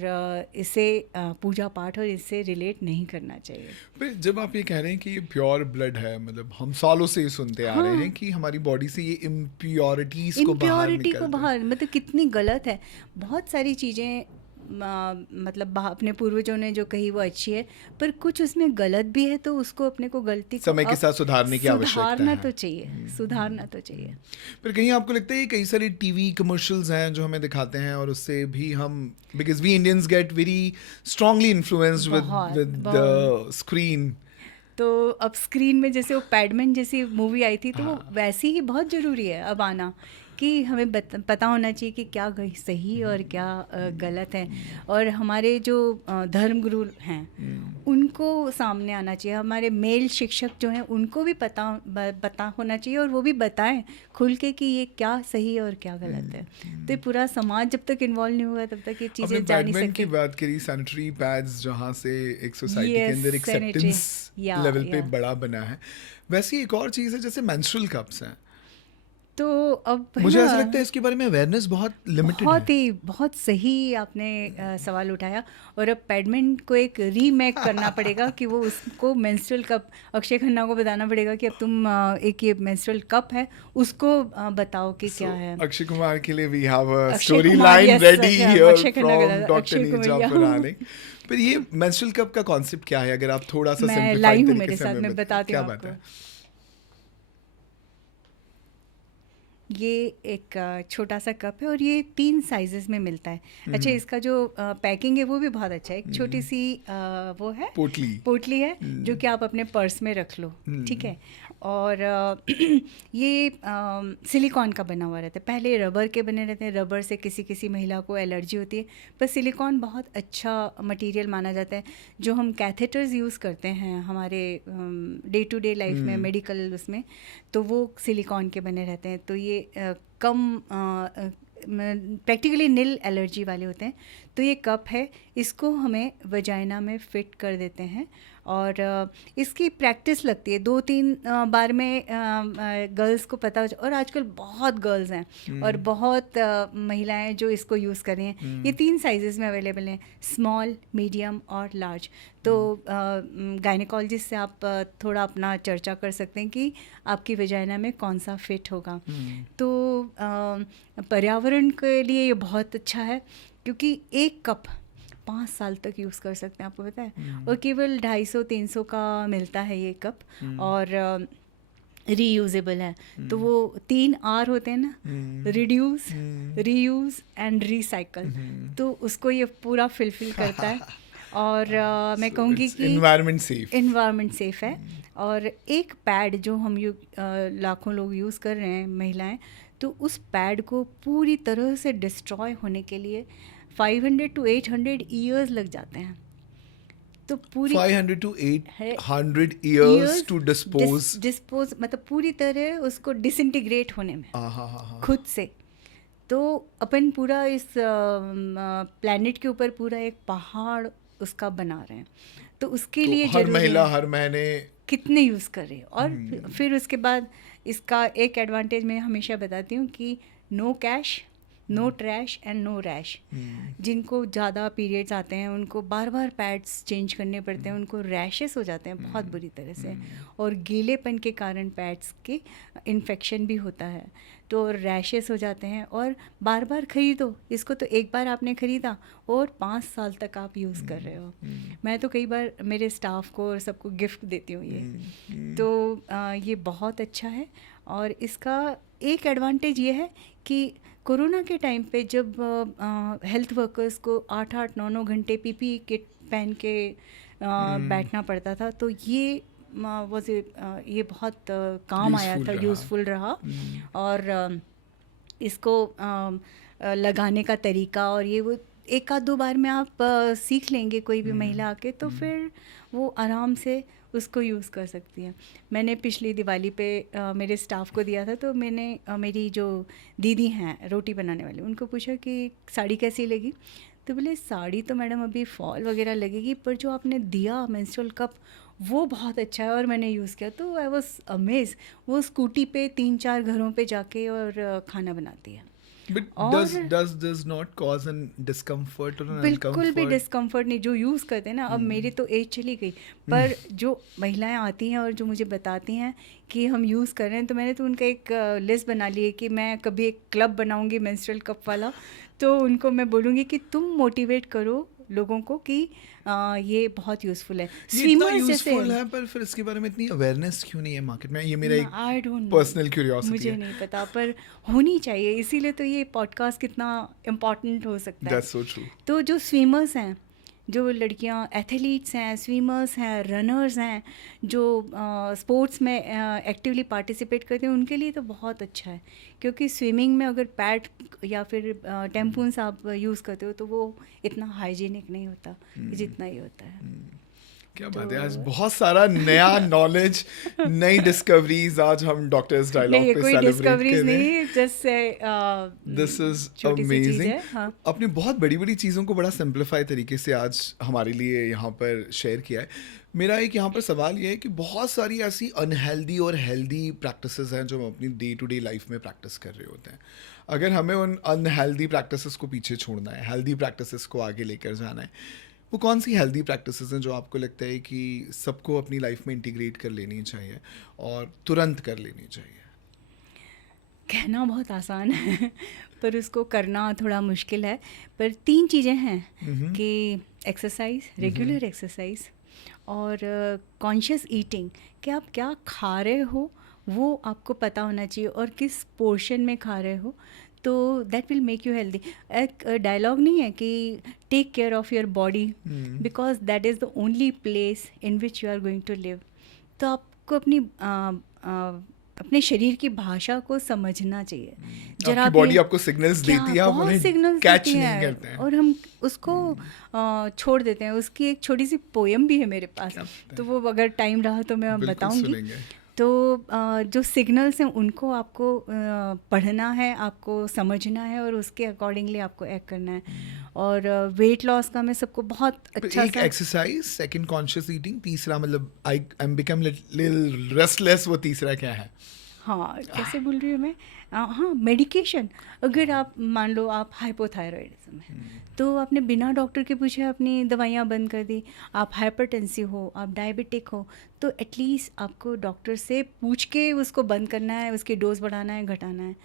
इसे पूजा पाठ और इससे रिलेट नहीं करना चाहिए। पर जब आप ये कह रहे हैं कि ये प्योर ब्लड है, मतलब हम सालों से ये सुनते आ रहे हैं कि हमारी बॉडी से ये इम्प्योरिटीज को बाहर मतलब कितनी गलत है। बहुत सारी चीज़ें मतलब अपने पूर्वजों ने जो कही वो अच्छी है, पर कुछ उसमें गलत भी है, तो उसको अपने को गलती को समय के साथ सुधारने की आवश्यकता है। सुधारना तो चाहिए। पर कहीं आपको लगता है कई सारे टीवी कमर्शियल्स हैं जो हमें दिखाते हैं और उससे भी हम, because we Indians get very strongly influenced with the screen. तो अब स्क्रीन में जैसे वो पैडमैन जैसी मूवी आई थी, तो वो वैसी ही बहुत ज़रूरी है अब आना, कि हमें पता होना चाहिए कि क्या सही और क्या गलत है। और हमारे जो धर्मगुरु हैं उनको सामने आना चाहिए। हमारे मेल शिक्षक जो हैं उनको भी पता होना चाहिए, और वो भी बताएं खुल के कि ये क्या सही और क्या गलत है। तो ये पूरा समाज जब तक इन्वॉल्व नहीं होगा तब तक ये चीज़ें जा नहीं सकती। की बात करी, सैनिटरी पैड्स जहाँ से एक सोसाइटी के अंदर एक्सेप्टेंस लेवल पे बड़ा बना है, वैसे एक और चीज़ है जैसे मेंस्ट्रुअल कप्स हैं। तो अब है मुझे ना, ऐसा लगता है इसके बारे में अवेयरनेस बहुत लिमिटेड है। बहुत सही आपने सवाल उठाया। और अब पैडमेंट को एक रीमेक करना पड़ेगा कि वो उसको मेंस्ट्रुअल कप, अक्षय खन्ना को बताना पड़ेगा कि अब तुम एक ये मेंस्ट्रुअल कप है उसको बताओ कि क्या है। अक्षय कुमार के लिए we have a Akshay story Kumar, line yes, ready here Akshay Khanna from गलत, डॉक्टर अक्षय नीरजा कुमार फराने। पर ये मेंस्ट्रुअल कप का कॉन्सेप्ट क्या है, अगर आप थोड़ा सा मैं सिंपलीफाइड लाई हूँ तरीके मेरे से साथ, हमें मैं बताती क्या हूँ बात आपको। है? ये एक छोटा सा कप है और ये 3 साइजेस में मिलता है। अच्छा, इसका जो पैकिंग है वो भी बहुत अच्छा है। एक छोटी सी वो है, पोटली। पोटली है जो कि आप अपने पर्स में रख लो, ठीक है। और ये सिलिकॉन का बना हुआ रहता है। पहले रबर के बने रहते हैं, रबर से किसी किसी महिला को एलर्जी होती है, पर सिलिकॉन बहुत अच्छा मटेरियल माना जाता है। जो हम कैथेटर्स यूज़ करते हैं हमारे डे टू डे लाइफ में, मेडिकल उसमें, तो वो सिलिकॉन के बने रहते हैं। तो ये कम प्रैक्टिकली नील एलर्जी वाले होते हैं। तो ये कप है, इसको हमें वजाइना में फिट कर देते हैं और इसकी प्रैक्टिस लगती है 2-3 बार में गर्ल्स को पता हो और आजकल बहुत गर्ल्स हैं और बहुत महिलाएं जो इसको यूज़ कर रही हैं। ये 3 साइजेस में अवेलेबल हैं, स्मॉल, मीडियम और लार्ज। तो गायनेकोलॉजिस्ट से आप थोड़ा अपना चर्चा कर सकते हैं कि आपकी वजाइना में कौन सा फिट होगा। तो पर्यावरण के लिए ये बहुत अच्छा है क्योंकि एक कप 5 साल तक यूज़ कर सकते हैं, आपको पता है। और केवल 250-300 का मिलता है ये कप और रीयूजेबल है। तो वो 3 R होते हैं ना, रिड्यूस, रीयूज़ एंड रिसाइकल। तो उसको ये पूरा फिलफिल करता है और मैं कहूँगी कि इन्वायरमेंट सेफ है। और एक पैड जो हम लाखों लोग यूज़ कर रहे हैं महिलाएं, तो उस पैड को पूरी तरह से डिस्ट्रॉय होने के लिए 500 to 800 ईयर्स लग जाते हैं। तो पूरी 500 to 800 years to डिस्पोज मतलब पूरी तरह उसको डिसइंटीग्रेट होने में खुद से। तो अपन पूरा इस प्लैनेट के ऊपर पूरा एक पहाड़ उसका बना रहे हैं। तो उसके लिए हर महिला हर महीने कितने यूज़ कर रही है। और फिर उसके बाद इसका एक एडवांटेज मैं हमेशा बताती हूँ कि no cash, no trash and no rash. जिनको ज़्यादा पीरियड्स आते हैं उनको बार बार पैड्स चेंज करने पड़ते हैं, उनको रैशेस हो जाते हैं बहुत बुरी तरह से, और गीलेपन के कारण पैड्स के इन्फेक्शन भी होता है, तो रैशेस हो जाते हैं। और बार बार ख़रीदो इसको, तो एक बार आपने ख़रीदा और 5 साल तक आप यूज़ कर रहे हो। मैं तो कई बार मेरे स्टाफ को और सबको गिफ्ट देती हूँ ये। तो ये बहुत अच्छा है। और इसका एक एडवांटेज ये है कि कोरोना के टाइम पे जब हेल्थ वर्कर्स को 8-8, 9-9 घंटे पीपीई किट पहन के बैठना पड़ता था, तो ये ये बहुत काम आया था, यूज़फुल रहा। और इसको लगाने का तरीका और ये वो 1-2 बार में आप सीख लेंगे कोई भी महिला आके, तो फिर वो आराम से उसको यूज़ कर सकती है। मैंने पिछली दिवाली पे मेरे स्टाफ को दिया था, तो मैंने मेरी जो दीदी हैं रोटी बनाने वाली, उनको पूछा कि साड़ी कैसी लगी। तो बोले साड़ी तो मैडम अभी फॉल वगैरह लगेगी, पर जो आपने दिया मेंस्ट्रुअल कप वो बहुत अच्छा है और मैंने यूज़ किया। तो आई वॉज अमेज। वो स्कूटी पे 3-4 घरों पे जाके और खाना बनाती है। But does not cause an discomfort or an बिल्कुल भी डिस्कम्फर्ट नहीं। जो यूज़ करते हैं ना, अब मेरी तो एज चली गई, पर जो महिलाएं आती हैं और जो मुझे बताती हैं कि हम यूज़ कर रहे हैं, तो मैंने तो उनका एक लिस्ट बना ली है कि मैं कभी एक क्लब बनाऊंगी मेंस्ट्रुअल कप वाला। तो उनको मैं बोलूँगी कि तुम मोटिवेट करो लोगों को कि ये बहुत यूज़फुल है। स्विमर्स जैसे है, पर फिर इसके बारे में इतनी अवेयरनेस क्यों नहीं है मार्केट में? ये मेरा एक पर्सनल क्यूरियोसिटी मुझे नहीं पता, पर होनी चाहिए। इसीलिए तो ये पॉडकास्ट कितना इम्पोर्टेंट हो सकता है। That's so true. तो जो स्विमर्स हैं, जो लड़कियां एथलीट्स हैं, स्विमर्स हैं, रनर्स हैं, जो स्पोर्ट्स में एक्टिवली पार्टिसिपेट करते हैं, उनके लिए तो बहुत अच्छा है। क्योंकि स्विमिंग में अगर पैड या फिर टेम्पून्स आप यूज़ करते हो तो वो इतना हाइजीनिक नहीं होता जितना ये होता है। क्या बात है, आज बहुत सारा नया नॉलेज, नई डिस्कवरीज आज हम डॉक्टर्स नहीं, डायलॉग ये पे कोई सेलिब्रेट डिस्कवरीज कर रहे हैं। नहीं, जस्ट दिस इज छोटी सी चीज़ अमेजिंग। है। हाँ, आपने बहुत बड़ी बड़ी चीज़ों को बड़ा सिंप्लीफाई तरीके से आज हमारे लिए यहाँ पर शेयर किया है। मेरा एक यहाँ पर सवाल ये है कि बहुत सारी ऐसी अनहेल्दी और हेल्दी प्रैक्टिसेस हैं जो हम अपनी डे टू डे लाइफ में प्रैक्टिस कर रहे होते हैं। अगर हमें उन अनहेल्दी प्रैक्टिसेस को पीछे छोड़ना है, हेल्दी प्रैक्टिसेस को आगे लेकर जाना है, वो कौन सी हेल्दी प्रैक्टिसेस हैं जो आपको लगता है कि सबको अपनी लाइफ में इंटीग्रेट कर लेनी चाहिए और तुरंत कर लेनी चाहिए? कहना बहुत आसान है पर उसको करना थोड़ा मुश्किल है। पर 3 चीज़ें हैं कि एक्सरसाइज, रेगुलर एक्सरसाइज और कॉन्शियस ईटिंग, कि आप क्या खा रहे हो वो आपको पता होना चाहिए और किस पोर्शन में खा रहे हो, तो that will make you healthy. एक डायलॉग नहीं है कि take care of your body because that is the only place in which you are going to live. तो आपको अपने शरीर की भाषा को समझना चाहिए। जरा आपकी बॉडी आपको सिग्नल्स देती है, आप बहुत उन्हें सिग्नल्स कैच देती नहीं है करते हैं। और हम उसको छोड़ देते हैं। उसकी एक छोटी सी पोयम भी है मेरे पास, क्या बात है। तो वो अगर टाइम रहा तो मैं बिल्कुल बताऊंगी। सुनेंगे। तो जो सिग्नल्स हैं उनको आपको पढ़ना है, आपको समझना है और उसके अकॉर्डिंगली आपको एक्ट करना है। और वेट लॉस का मैं सबको बहुत अच्छा एक सा एक्सरसाइज, सेकंड कॉन्शियस ईटिंग, तीसरा मतलब I am become little restless, वो तीसरा क्या है? हाँ, कैसे बोल रही हूँ मैं? हाँ, मेडिकेशन। अगर आप मान लो आप हाइपोथायरॉयडिज्म है तो आपने बिना डॉक्टर के पूछे अपनी दवाइयाँ बंद कर दी। आप हाइपरटेंसिव हो, आप डायबिटिक हो, तो एटलीस्ट आपको डॉक्टर से पूछ के उसको बंद करना है, उसकी डोज बढ़ाना है, घटाना है।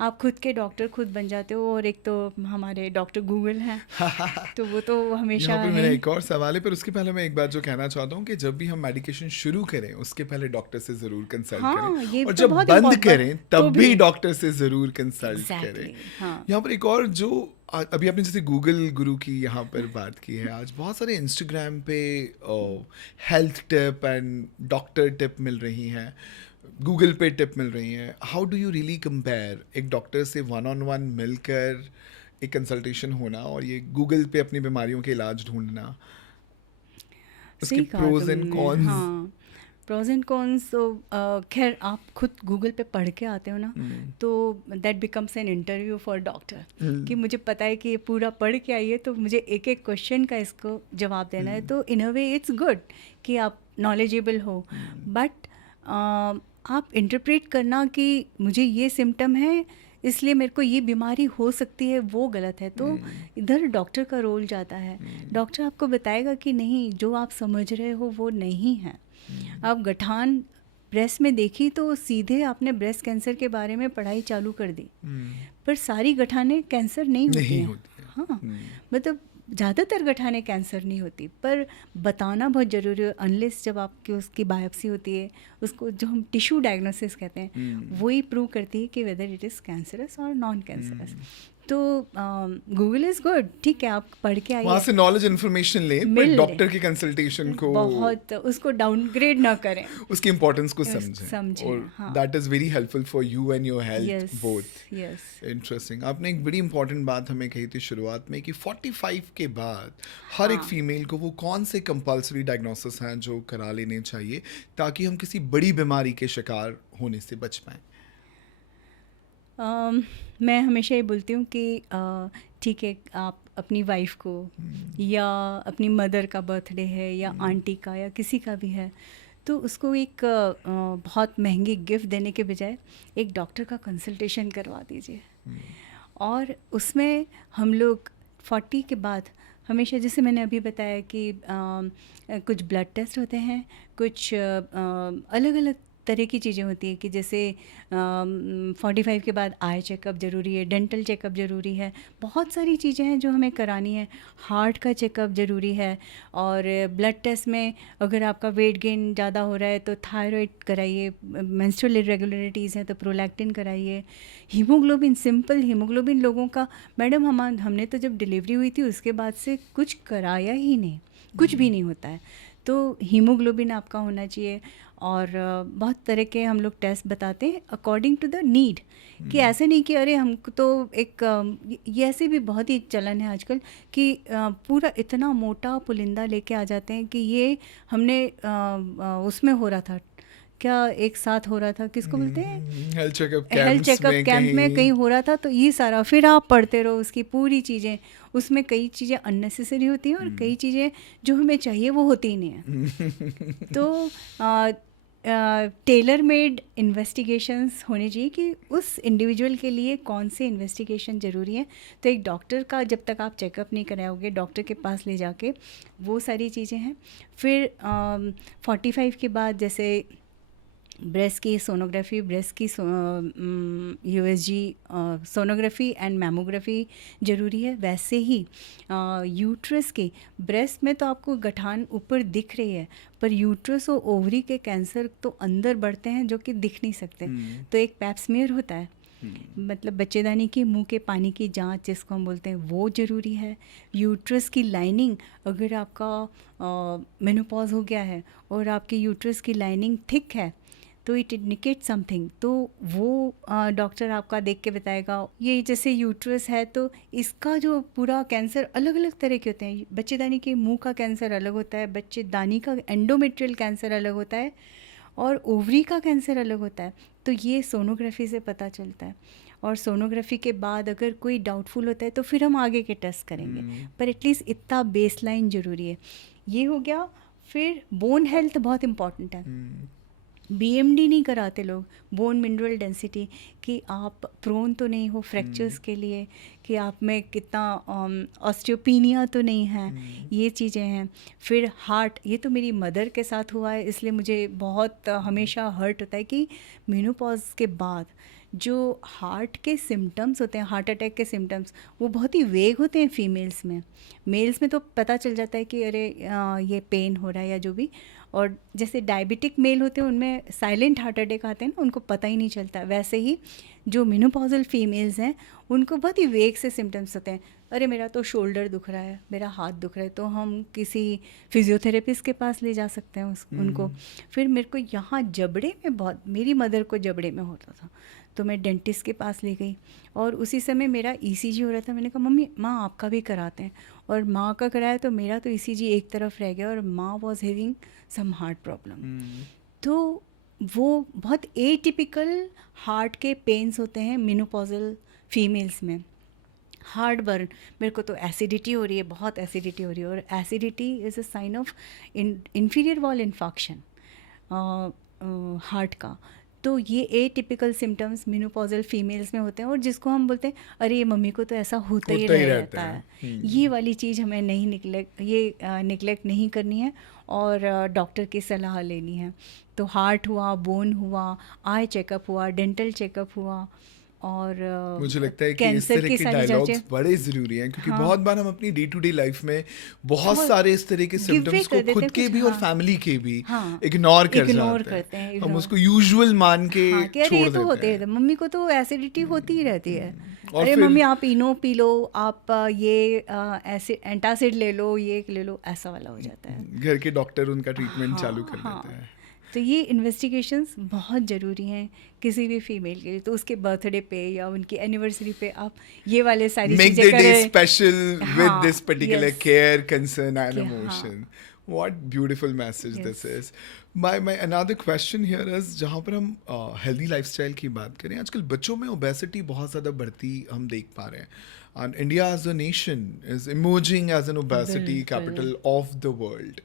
आप खुद के डॉक्टर खुद बन जाते हो। और एक तो हमारे डॉक्टर गूगल हैं तो वो तो हमेशा यहाँ पर है मेरा ही। एक और सवाल है, पर उसके पहले मैं एक बात जो कहना चाहता हूँ कि जब भी हम मेडिकेशन शुरू करें उसके पहले डॉक्टर से ज़रूर कंसल्ट हाँ, करें, ये और तो जब बहुत बंद important करें तो तब भी भी डॉक्टर से ज़रूर कंसल्ट करें। एग्जैक्टली। हाँ, यहाँ पर एक और जो अभी आपने जैसे गूगल गुरु की यहाँ पर बात की है, आज बहुत सारे इंस्टाग्राम पे health tip and doctor tip मिल रही हैं, गूगल पे टिप मिल रही हैं। How do you really compare एक डॉक्टर से वन ऑन वन मिलकर एक कंसल्टेशन होना और ये गूगल पे अपनी बीमारियों के इलाज ढूंढना, उसके सही कहा प्रोज एंड तुमने। कॉन्स? हाँ, प्रोज एंड कॉन्स तो खैर आप खुद गूगल पे पढ़ के आते हो ना, तो that becomes an interview for doctor कि मुझे पता है कि ये पूरा पढ़ के आइए तो मुझे एक एक क्वेश्चन का इसको जवाब देना है। तो इन अ वे इट्स गुड कि आप नॉलेजेबल हो, बट आप इंटरप्रेट करना कि मुझे ये सिम्टम है इसलिए मेरे को ये बीमारी हो सकती है, वो गलत है। तो इधर डॉक्टर का रोल जाता है। डॉक्टर आपको बताएगा कि नहीं, जो आप समझ रहे हो वो नहीं है। आप गठान ब्रेस्ट में देखी तो सीधे आपने ब्रेस्ट कैंसर के बारे में पढ़ाई चालू कर दी, पर सारी गठानें कैंसर नहीं होती नहीं हैं। होती है। हाँ, मतलब ज़्यादातर गठानें कैंसर नहीं होती, पर बताना बहुत ज़रूरी है। अनलेस जब आपकी उसकी बायोप्सी होती है, उसको जो हम टिश्यू डायग्नोसिस कहते हैं, वही प्रूव करती है कि वेदर इट इज़ कैंसरस और नॉन कैंसरस। तो गूगल इज़ गुड, ठीक है, आप पढ़ के वहाँ आइए, से नॉलेज इन्फॉर्मेशन लें, पर मिल ले। डॉक्टर की कंसल्टेशन को, बहुत उसको डाउनग्रेड ना करें। उसकी इम्पोर्टेंस को समझें, समझें, और हाँ। That is very helpful for you and your health yes, both. Yes. Interesting. आपने एक बड़ी इंपॉर्टेंट बात हमें कही थी शुरुआत में कि 45 के बाद हर एक हाँ। फीमेल को वो कौन से कंपल्सरी डायग्नोसिस हैं जो करा लेने चाहिए ताकि हम किसी बड़ी बीमारी के शिकार होने से बच पाएं? मैं हमेशा ये बोलती हूँ कि ठीक है, आप अपनी वाइफ को या अपनी मदर का बर्थडे है या आंटी का या किसी का भी है, तो उसको एक बहुत महंगी गिफ्ट देने के बजाय एक डॉक्टर का कंसल्टेशन करवा दीजिए। और उसमें हम लोग 40 के बाद हमेशा, जैसे मैंने अभी बताया कि कुछ ब्लड टेस्ट होते हैं, कुछ अलग अलग तरह की चीज़ें होती हैं कि जैसे 45 के बाद आई चेकअप ज़रूरी है, डेंटल चेकअप ज़रूरी है, बहुत सारी चीज़ें हैं जो हमें करानी है। हार्ट का चेकअप ज़रूरी है, और ब्लड टेस्ट में अगर आपका वेट गेन ज़्यादा हो रहा है तो थायराइड कराइए, मेंस्ट्रुअल इरेगुलरिटीज़ हैं तो प्रोलैक्टिन कराइए। हीमोग्लोबिन, सिंपल हीमोग्लोबिन लोगों का, मैडम हमने तो जब डिलीवरी हुई थी उसके बाद से कुछ कराया ही नहीं, कुछ भी नहीं होता है। तो हीमोग्लोबिन आपका होना चाहिए। और बहुत तरह के हम लोग टेस्ट बताते हैं अकॉर्डिंग टू द नीड, कि ऐसे नहीं कि अरे हमको तो एक ये ऐसे भी बहुत ही चलन है आजकल कि पूरा इतना मोटा पुलिंदा लेके आ जाते हैं कि ये हमने उसमें हो रहा था, क्या एक साथ हो रहा था, किसको बोलते हैं, health checkup health checkup camp में कहीं हो रहा था, तो ये सारा फिर आप पढ़ते रहो उसकी पूरी चीज़ें, उसमें कई चीज़ें अननेसेसरी होती हैं और कई चीज़ें जो हमें चाहिए वो होती ही नहीं है। तो टेलर मेड इन्वेस्टिगेशंस होने चाहिए कि उस इंडिविजुअल के लिए कौन से इन्वेस्टिगेशन ज़रूरी है। तो एक डॉक्टर का जब तक आप चेकअप नहीं कराओगे, डॉक्टर के पास ले जाके, वो सारी चीज़ें हैं। फिर 45 के बाद जैसे ब्रेस्ट की सोनोग्राफी, ब्रेस्ट की USG सोनोग्राफी एंड मैमोग्राफी ज़रूरी है। वैसे ही यूट्रस के, ब्रेस्ट में तो आपको गठान ऊपर दिख रही है, पर यूट्रस और ओवरी के कैंसर तो अंदर बढ़ते हैं जो कि दिख नहीं सकते। तो एक पैप स्मीयर होता है, मतलब बच्चेदानी के मुंह के पानी की जांच जिसको हम बोलते हैं, वो ज़रूरी है। यूट्रस की लाइनिंग, अगर आपका मेनोपॉज हो गया है और आपकी यूट्रस की लाइनिंग थिक है तो इट इंडिकेट समथिंग, तो वो डॉक्टर आपका देख के बताएगा। ये जैसे यूट्रस है तो इसका जो पूरा कैंसर अलग अलग तरह के होते हैं। बच्चेदानी के मुंह का कैंसर अलग होता है, बच्चेदानी का एंडोमेट्रियल कैंसर अलग होता है, और ओवरी का कैंसर अलग होता है। तो ये सोनोग्राफी से पता चलता है। और सोनोग्राफी के बाद अगर कोई डाउटफुल होता है तो फिर हम आगे के टेस्ट करेंगे, पर एटलीस्ट इतना बेसलाइन ज़रूरी है। ये हो गया। फिर बोन हेल्थ बहुत इम्पॉर्टेंट है। BMD नहीं कराते लोग, बोन मिनरल डेंसिटी, कि आप प्रोन तो नहीं हो फ्रैक्चर्स के लिए, कि आप में कितना ऑस्टियोपीनिया तो नहीं है, ये चीज़ें हैं। फिर हार्ट, ये तो मेरी मदर के साथ हुआ है, इसलिए मुझे बहुत हमेशा हर्ट होता है कि मेनोपॉज के बाद जो हार्ट के सिम्टम्स होते हैं, हार्ट अटैक के सिम्टम्स, वो बहुत ही वेग होते हैं फीमेल्स में। मेल्स में तो पता चल जाता है कि अरे ये पेन हो रहा है या जो भी। और जैसे डायबिटिक मेल होते हैं उनमें साइलेंट हार्ट अटैक आते हैं ना, उनको पता ही नहीं चलता। वैसे ही जो मेनोपॉजल फीमेल्स हैं उनको बहुत ही वेग से सिम्टम्स होते हैं। अरे मेरा तो शोल्डर दुख रहा है, मेरा हाथ दुख रहा है, तो हम किसी फिजियोथेरेपिस्ट के पास ले जा सकते हैं उनको। फिर मेरे को यहाँ जबड़े में बहुत, मेरी मदर को जबड़े में होता था, तो मैं डेंटिस्ट के पास ले गई और उसी समय मेरा ECG हो रहा था। मैंने कहा मम्मी, माँ आपका भी कराते हैं, और माँ का कराया तो मेरा तो ECG एक तरफ रह गया और माँ was having some heart problem. तो वो बहुत एटिपिकल हार्ट के पेन्स होते हैं मेनोपॉजल फीमेल्स में। हार्ट बर्न, मेरे को तो एसिडिटी हो रही है, बहुत एसिडिटी हो रही है, और acidity is a sign of inferior wall infection heart का। तो ये एटिपिकल सिम्टम्स मेनोपॉजल फीमेल्स में होते हैं, और जिसको हम बोलते हैं अरे ये मम्मी को तो ऐसा होता ही रहता है। ये वाली चीज़ हमें नहीं निगलेक्ट नहीं करनी है, और डॉक्टर की सलाह लेनी है। तो हार्ट हुआ, बोन हुआ, आई चेकअप हुआ, डेंटल चेकअप हुआ, और मुझे लगता है कि इस तरह के डायलॉग्स बड़े ज़रूरी हैं, क्योंकि बहुत बार हम अपनी डे टू डे लाइफ में बहुत सारे इस तरह के सिम्टम्स को खुद के भी और फैमिली के भी इग्नोर करते हैं। हम उसको यूजुअल मान के छोड़ देते हैं। मम्मी को तो एसिडिटी होती ही रहती है, अरे मम्मी आप इनो पी लो, आप ये एंटासिड ले लो, ये ले लो, ऐसा वाला हो जाता है। घर के डॉक्टर उनका ट्रीटमेंट चालू कर देते हैं। तो ये इन्वेस्टिगेशंस बहुत ज़रूरी हैं किसी भी फीमेल के लिए। तो उसके बर्थडे पे या उनकी एनिवर्सरी पे आप ये वाले सारी चीज़ें करें। Make the day special with this particular care, concern and emotion. What beautiful message this is. My another question here is, जहाँ पर हम healthy lifestyle की बात करें, आजकल बच्चों में obesity बहुत ज़्यादा बढ़ती हम देख पा रहे हैं। And India as a nation is emerging as an obesity capital of the world.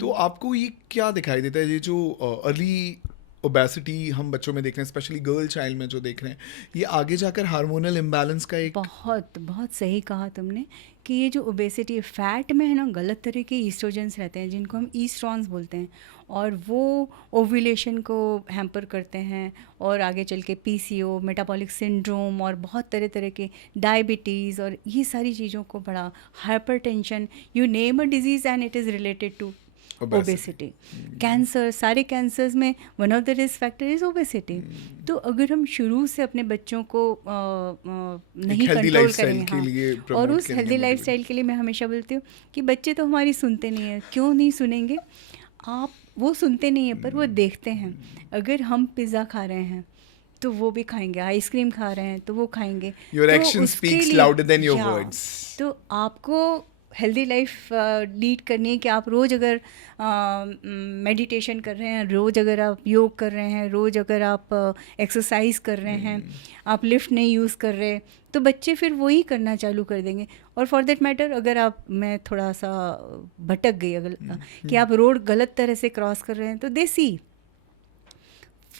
तो आपको ये क्या दिखाई देता है, ये जो अर्ली ओबेसिटी हम बच्चों में देख रहे हैं, स्पेशली गर्ल चाइल्ड में जो देख रहे हैं, ये आगे जाकर हार्मोनल इम्बैलेंस का एक बहुत सही कहा तुमने कि ये जो ओबेसिटी फैट में है ना, गलत तरह के ईस्ट्रोजेंस रहते हैं जिनको हम ईस्ट्रॉन्स बोलते हैं, और वो ओव्यूलेशन को हैम्पर करते हैं, और आगे चल के PCO, मेटाबॉलिक सिंड्रोम, और बहुत तरह तरह के डायबिटीज़, और ये सारी चीज़ों को बड़ा, hypertension, you name a disease and it is related to obesity. Cancer, सारे कैंसर्स में one of the risk factor is obesity. तो अगर हम शुरू से अपने बच्चों को नहीं कंट्रोल करेंगे, और उस हेल्दी लाइफस्टाइल के लिए मैं हमेशा बोलती हूँ कि बच्चे तो हमारी सुनते नहीं हैं, क्यों नहीं सुनेंगे। आप वो सुनते नहीं है पर वो देखते हैं। अगर हम पिज़्ज़ा खा रहे हैं तो वो भी खाएंगे, आइसक्रीम खा रहे हैं तो वो खाएंगे। Your तो action उसके speaks लिए louder than your या words. तो आपको हेल्दी लाइफ लीड करनी है कि आप रोज़ अगर मेडिटेशन कर रहे हैं, रोज़ अगर आप योग कर रहे हैं, रोज़ अगर आप एक्सरसाइज कर रहे हैं, आप लिफ्ट नहीं यूज़ कर रहे, तो बच्चे फिर वही करना चालू कर देंगे। और फॉर देट मैटर अगर आप, मैं थोड़ा सा भटक गई अगर कि आप रोड गलत तरह से क्रॉस कर रहे हैं तो दे सी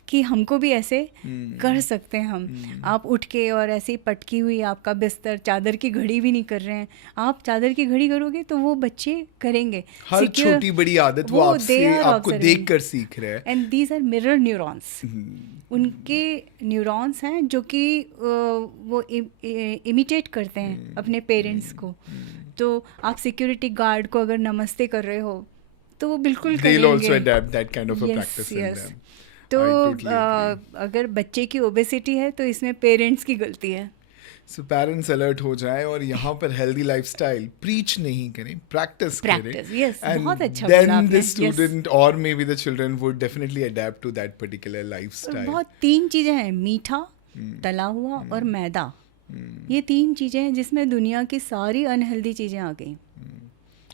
कि हमको भी ऐसे कर सकते हैं हम। आप उठ के और ऐसे ही पटकी हुई आपका बिस्तर, चादर की घड़ी भी नहीं कर रहे हैं, आप चादर की घड़ी करोगे तो वो बच्चे करेंगे। हर छोटी बड़ी आदत वो आपसे आपको देख कर सीख रहे हैं। And these are mirror neurons. उनके न्यूरॉन्स हैं जो कि वो इमिटेट करते हैं अपने पेरेंट्स को। तो आप सिक्योरिटी गार्ड को अगर नमस्ते कर रहे हो तो वो बिल्कुल करेंगे। They'll also adapt that kind of a Yes, practice in yes. them. तो I totally agree. अगर बच्चे की ओबेसिटी है तो इसमें पेरेंट्स की गलती है। So parents alert हो जाए और यहाँ पर healthy lifestyle preach नहीं करें, practice करें. Practice, yes, And बहुत अच्छा बोला then आपने, the yes. student or maybe the children would definitely adapt to that particular lifestyle. बहुत 3 चीज़ें हैं, मीठा, तला हुआ और मैदा। ये 3 चीज़ें हैं जिसमें दुनिया की सारी अनहेल्दी चीज़ें आ गई।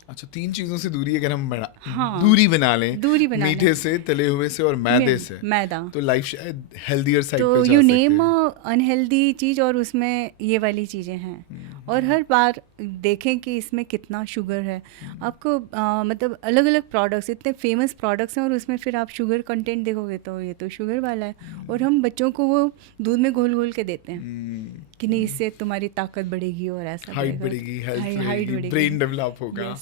अच्छा, 3 चीजों से दूरी अगर हम हाँ, दूरी बना लें, दूरी बना लें। मीठे से, तले हुए से और मैदे से, मैदा, तो लाइफ शायद हेल्दियर साइड तो पे जा यू सकते नेम हैं। अनहेल्दी चीज़ और उसमें ये वाली चीज़ें हैं। और हर बार देखें कि इसमें कितना शुगर है। आपको मतलब अलग अलग प्रोडक्ट्स, इतने फेमस प्रोडक्ट्स हैं और उसमें फिर आप शुगर कंटेंट देखोगे तो ये तो शुगर वाला है। और हम बच्चों को वो दूध में घोल घोल के देते हैं कि नहीं इससे तुम्हारी ताकत बढ़ेगी और ऐसा हाइट बढ़ेगी, हेल्थ बढ़ेगी, ब्रेन डेवलप होगा।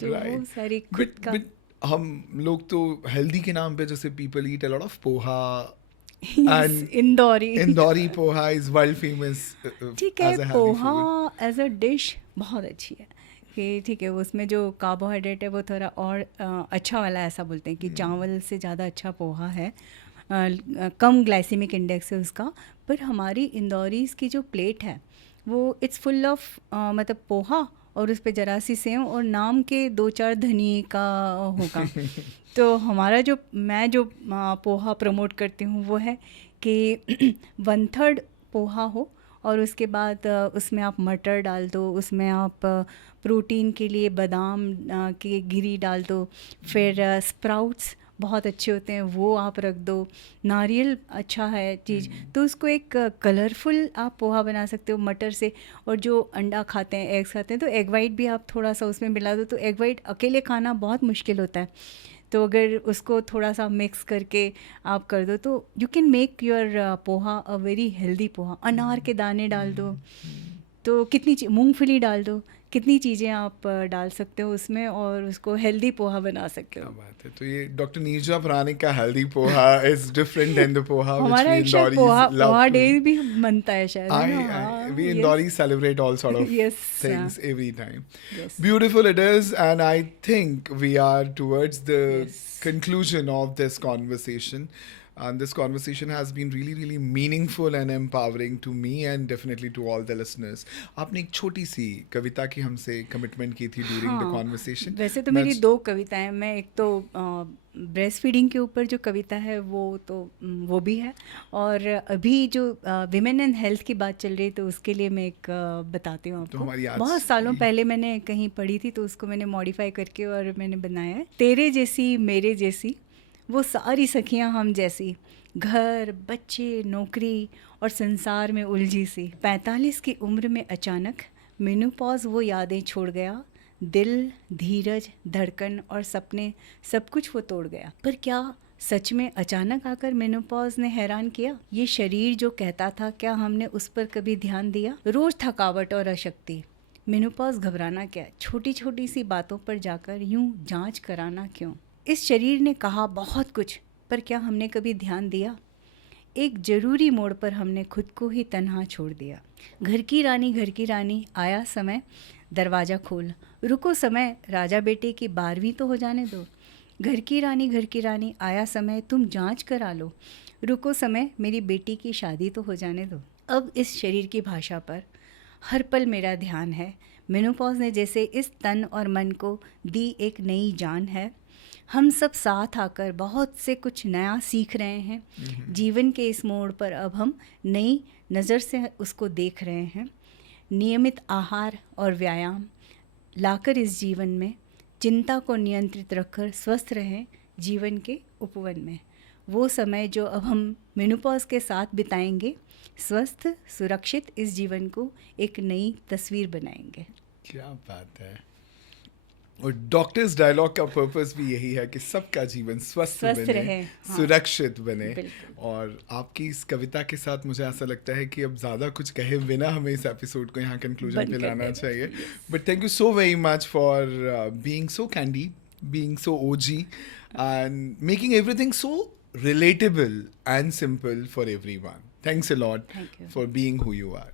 तो वो सारी खुद का। हम लोग तो हेल्दी के नाम पे जैसे people eat a lot of poha and Indori poha is world famous. ठीक है, पोहा एज अ डिश बहुत अच्छी है कि ठीक है, उसमें जो कार्बोहाइड्रेट है वो थोड़ा और अच्छा वाला, ऐसा बोलते हैं कि चावल से ज़्यादा अच्छा पोहा है, कम ग्लाइसेमिक इंडेक्स है उसका। पर हमारी इंदौरीज़ की जो प्लेट है वो इट्स फुल ऑफ मतलब पोहा और उस पर जरा सी सेव और नाम के 2-4 धनिए का होगा। तो हमारा जो, मैं जो पोहा प्रमोट करती हूँ वो है कि 1/3 पोहा हो और उसके बाद उसमें आप मटर डाल दो, उसमें आप प्रोटीन के लिए बादाम की गिरी डाल दो, फिर स्प्राउट्स बहुत अच्छे होते हैं वो आप रख दो, नारियल अच्छा है चीज़। तो उसको एक कलरफुल आप पोहा बना सकते हो मटर से। और जो अंडा खाते हैं, एग्स खाते हैं, तो एग वाइट भी आप थोड़ा सा उसमें मिला दो। तो एग वाइट अकेले खाना बहुत मुश्किल होता है, तो अगर उसको थोड़ा सा मिक्स करके आप कर दो तो you can make your poha a very healthy poha. अनार के दाने डाल दो, तो कितनी मूंगफली डाल दो, कितनी चीज़ें आप डाल सकते हो उसमें और उसको हेल्दी पोहा बना सकते हो। क्या बात है। तो ये डॉक्टर नीरजा प्राणिक का healthy poha is different than the poha हमारा एक शायद पोहा डे भी बनता है शायद। We Indoris celebrate all sort of Yes, things every time. Yes. Beautiful it is, and I think we are towards the Yes. conclusion of this conversation. And this conversation has been really, really meaningful and empowering to me and definitely to all the listeners. आपने एक छोटी सी कविता की हमसे commitment की थी during the conversation. वैसे तो मेरी 2 कविताएं, मैं एक तो ब्रेस्ट फीडिंग के ऊपर जो कविता है वो तो वो भी है, और अभी जो विमेन एंड हेल्थ की बात चल रही है तो उसके लिए मैं एक बताती हूँ आपको। हमारी आज बहुत सालों पहले मैंने कहीं पढ़ी थी तो उसको मैंने मॉडिफाई करके और मैंने बनाया है। तेरे जैसी मेरे जैसी वो सारी सखियाँ हम जैसी, घर बच्चे नौकरी और संसार में उलझी सी। 45 की उम्र में अचानक मेनोपॉज वो यादें छोड़ गया, दिल धीरज धड़कन और सपने सब कुछ वो तोड़ गया। पर क्या सच में अचानक आकर मेनोपॉज ने हैरान किया? ये शरीर जो कहता था, क्या हमने उस पर कभी ध्यान दिया? रोज थकावट और अशक्ति, मेनोपॉज घबराना क्या, छोटी छोटी सी बातों पर जाकर यूं जांच कराना क्यों? इस शरीर ने कहा बहुत कुछ, पर क्या हमने कभी ध्यान दिया? एक ज़रूरी मोड़ पर हमने खुद को ही तन्हा छोड़ दिया। घर की रानी आया समय दरवाज़ा खोल, रुको समय राजा बेटे की 12वीं तो हो जाने दो। घर की रानी आया समय तुम जांच करा लो, रुको समय मेरी बेटी की शादी तो हो जाने दो। अब इस शरीर की भाषा पर हर पल मेरा ध्यान है। मेनोपॉज ने जैसे इस तन और मन को दी एक नई जान है। हम सब साथ आकर बहुत से कुछ नया सीख रहे हैं। जीवन के इस मोड़ पर अब हम नई नज़र से उसको देख रहे हैं। नियमित आहार और व्यायाम लाकर इस जीवन में चिंता को नियंत्रित रखकर स्वस्थ रहें जीवन के उपवन में। वो समय जो अब हम मेनोपॉज के साथ बिताएंगे, स्वस्थ सुरक्षित इस जीवन को एक नई तस्वीर बनाएंगे। क्या बात है। और डॉक्टर्स डायलॉग का पर्पस भी यही है कि सबका जीवन स्वस्थ बने, रहे, हाँ, सुरक्षित बने। बिल्कुल। और आपकी इस कविता के साथ मुझे ऐसा लगता है कि अब ज़्यादा कुछ कहे बिना हमें इस एपिसोड को यहाँ कंक्लूजन बंद पे कर लाना देना चाहिए। चाहिए। But thank you so very much for being so candy, being so OG, and making everything so relatable and simple for everyone. Thanks a lot Thank you. for being who you are.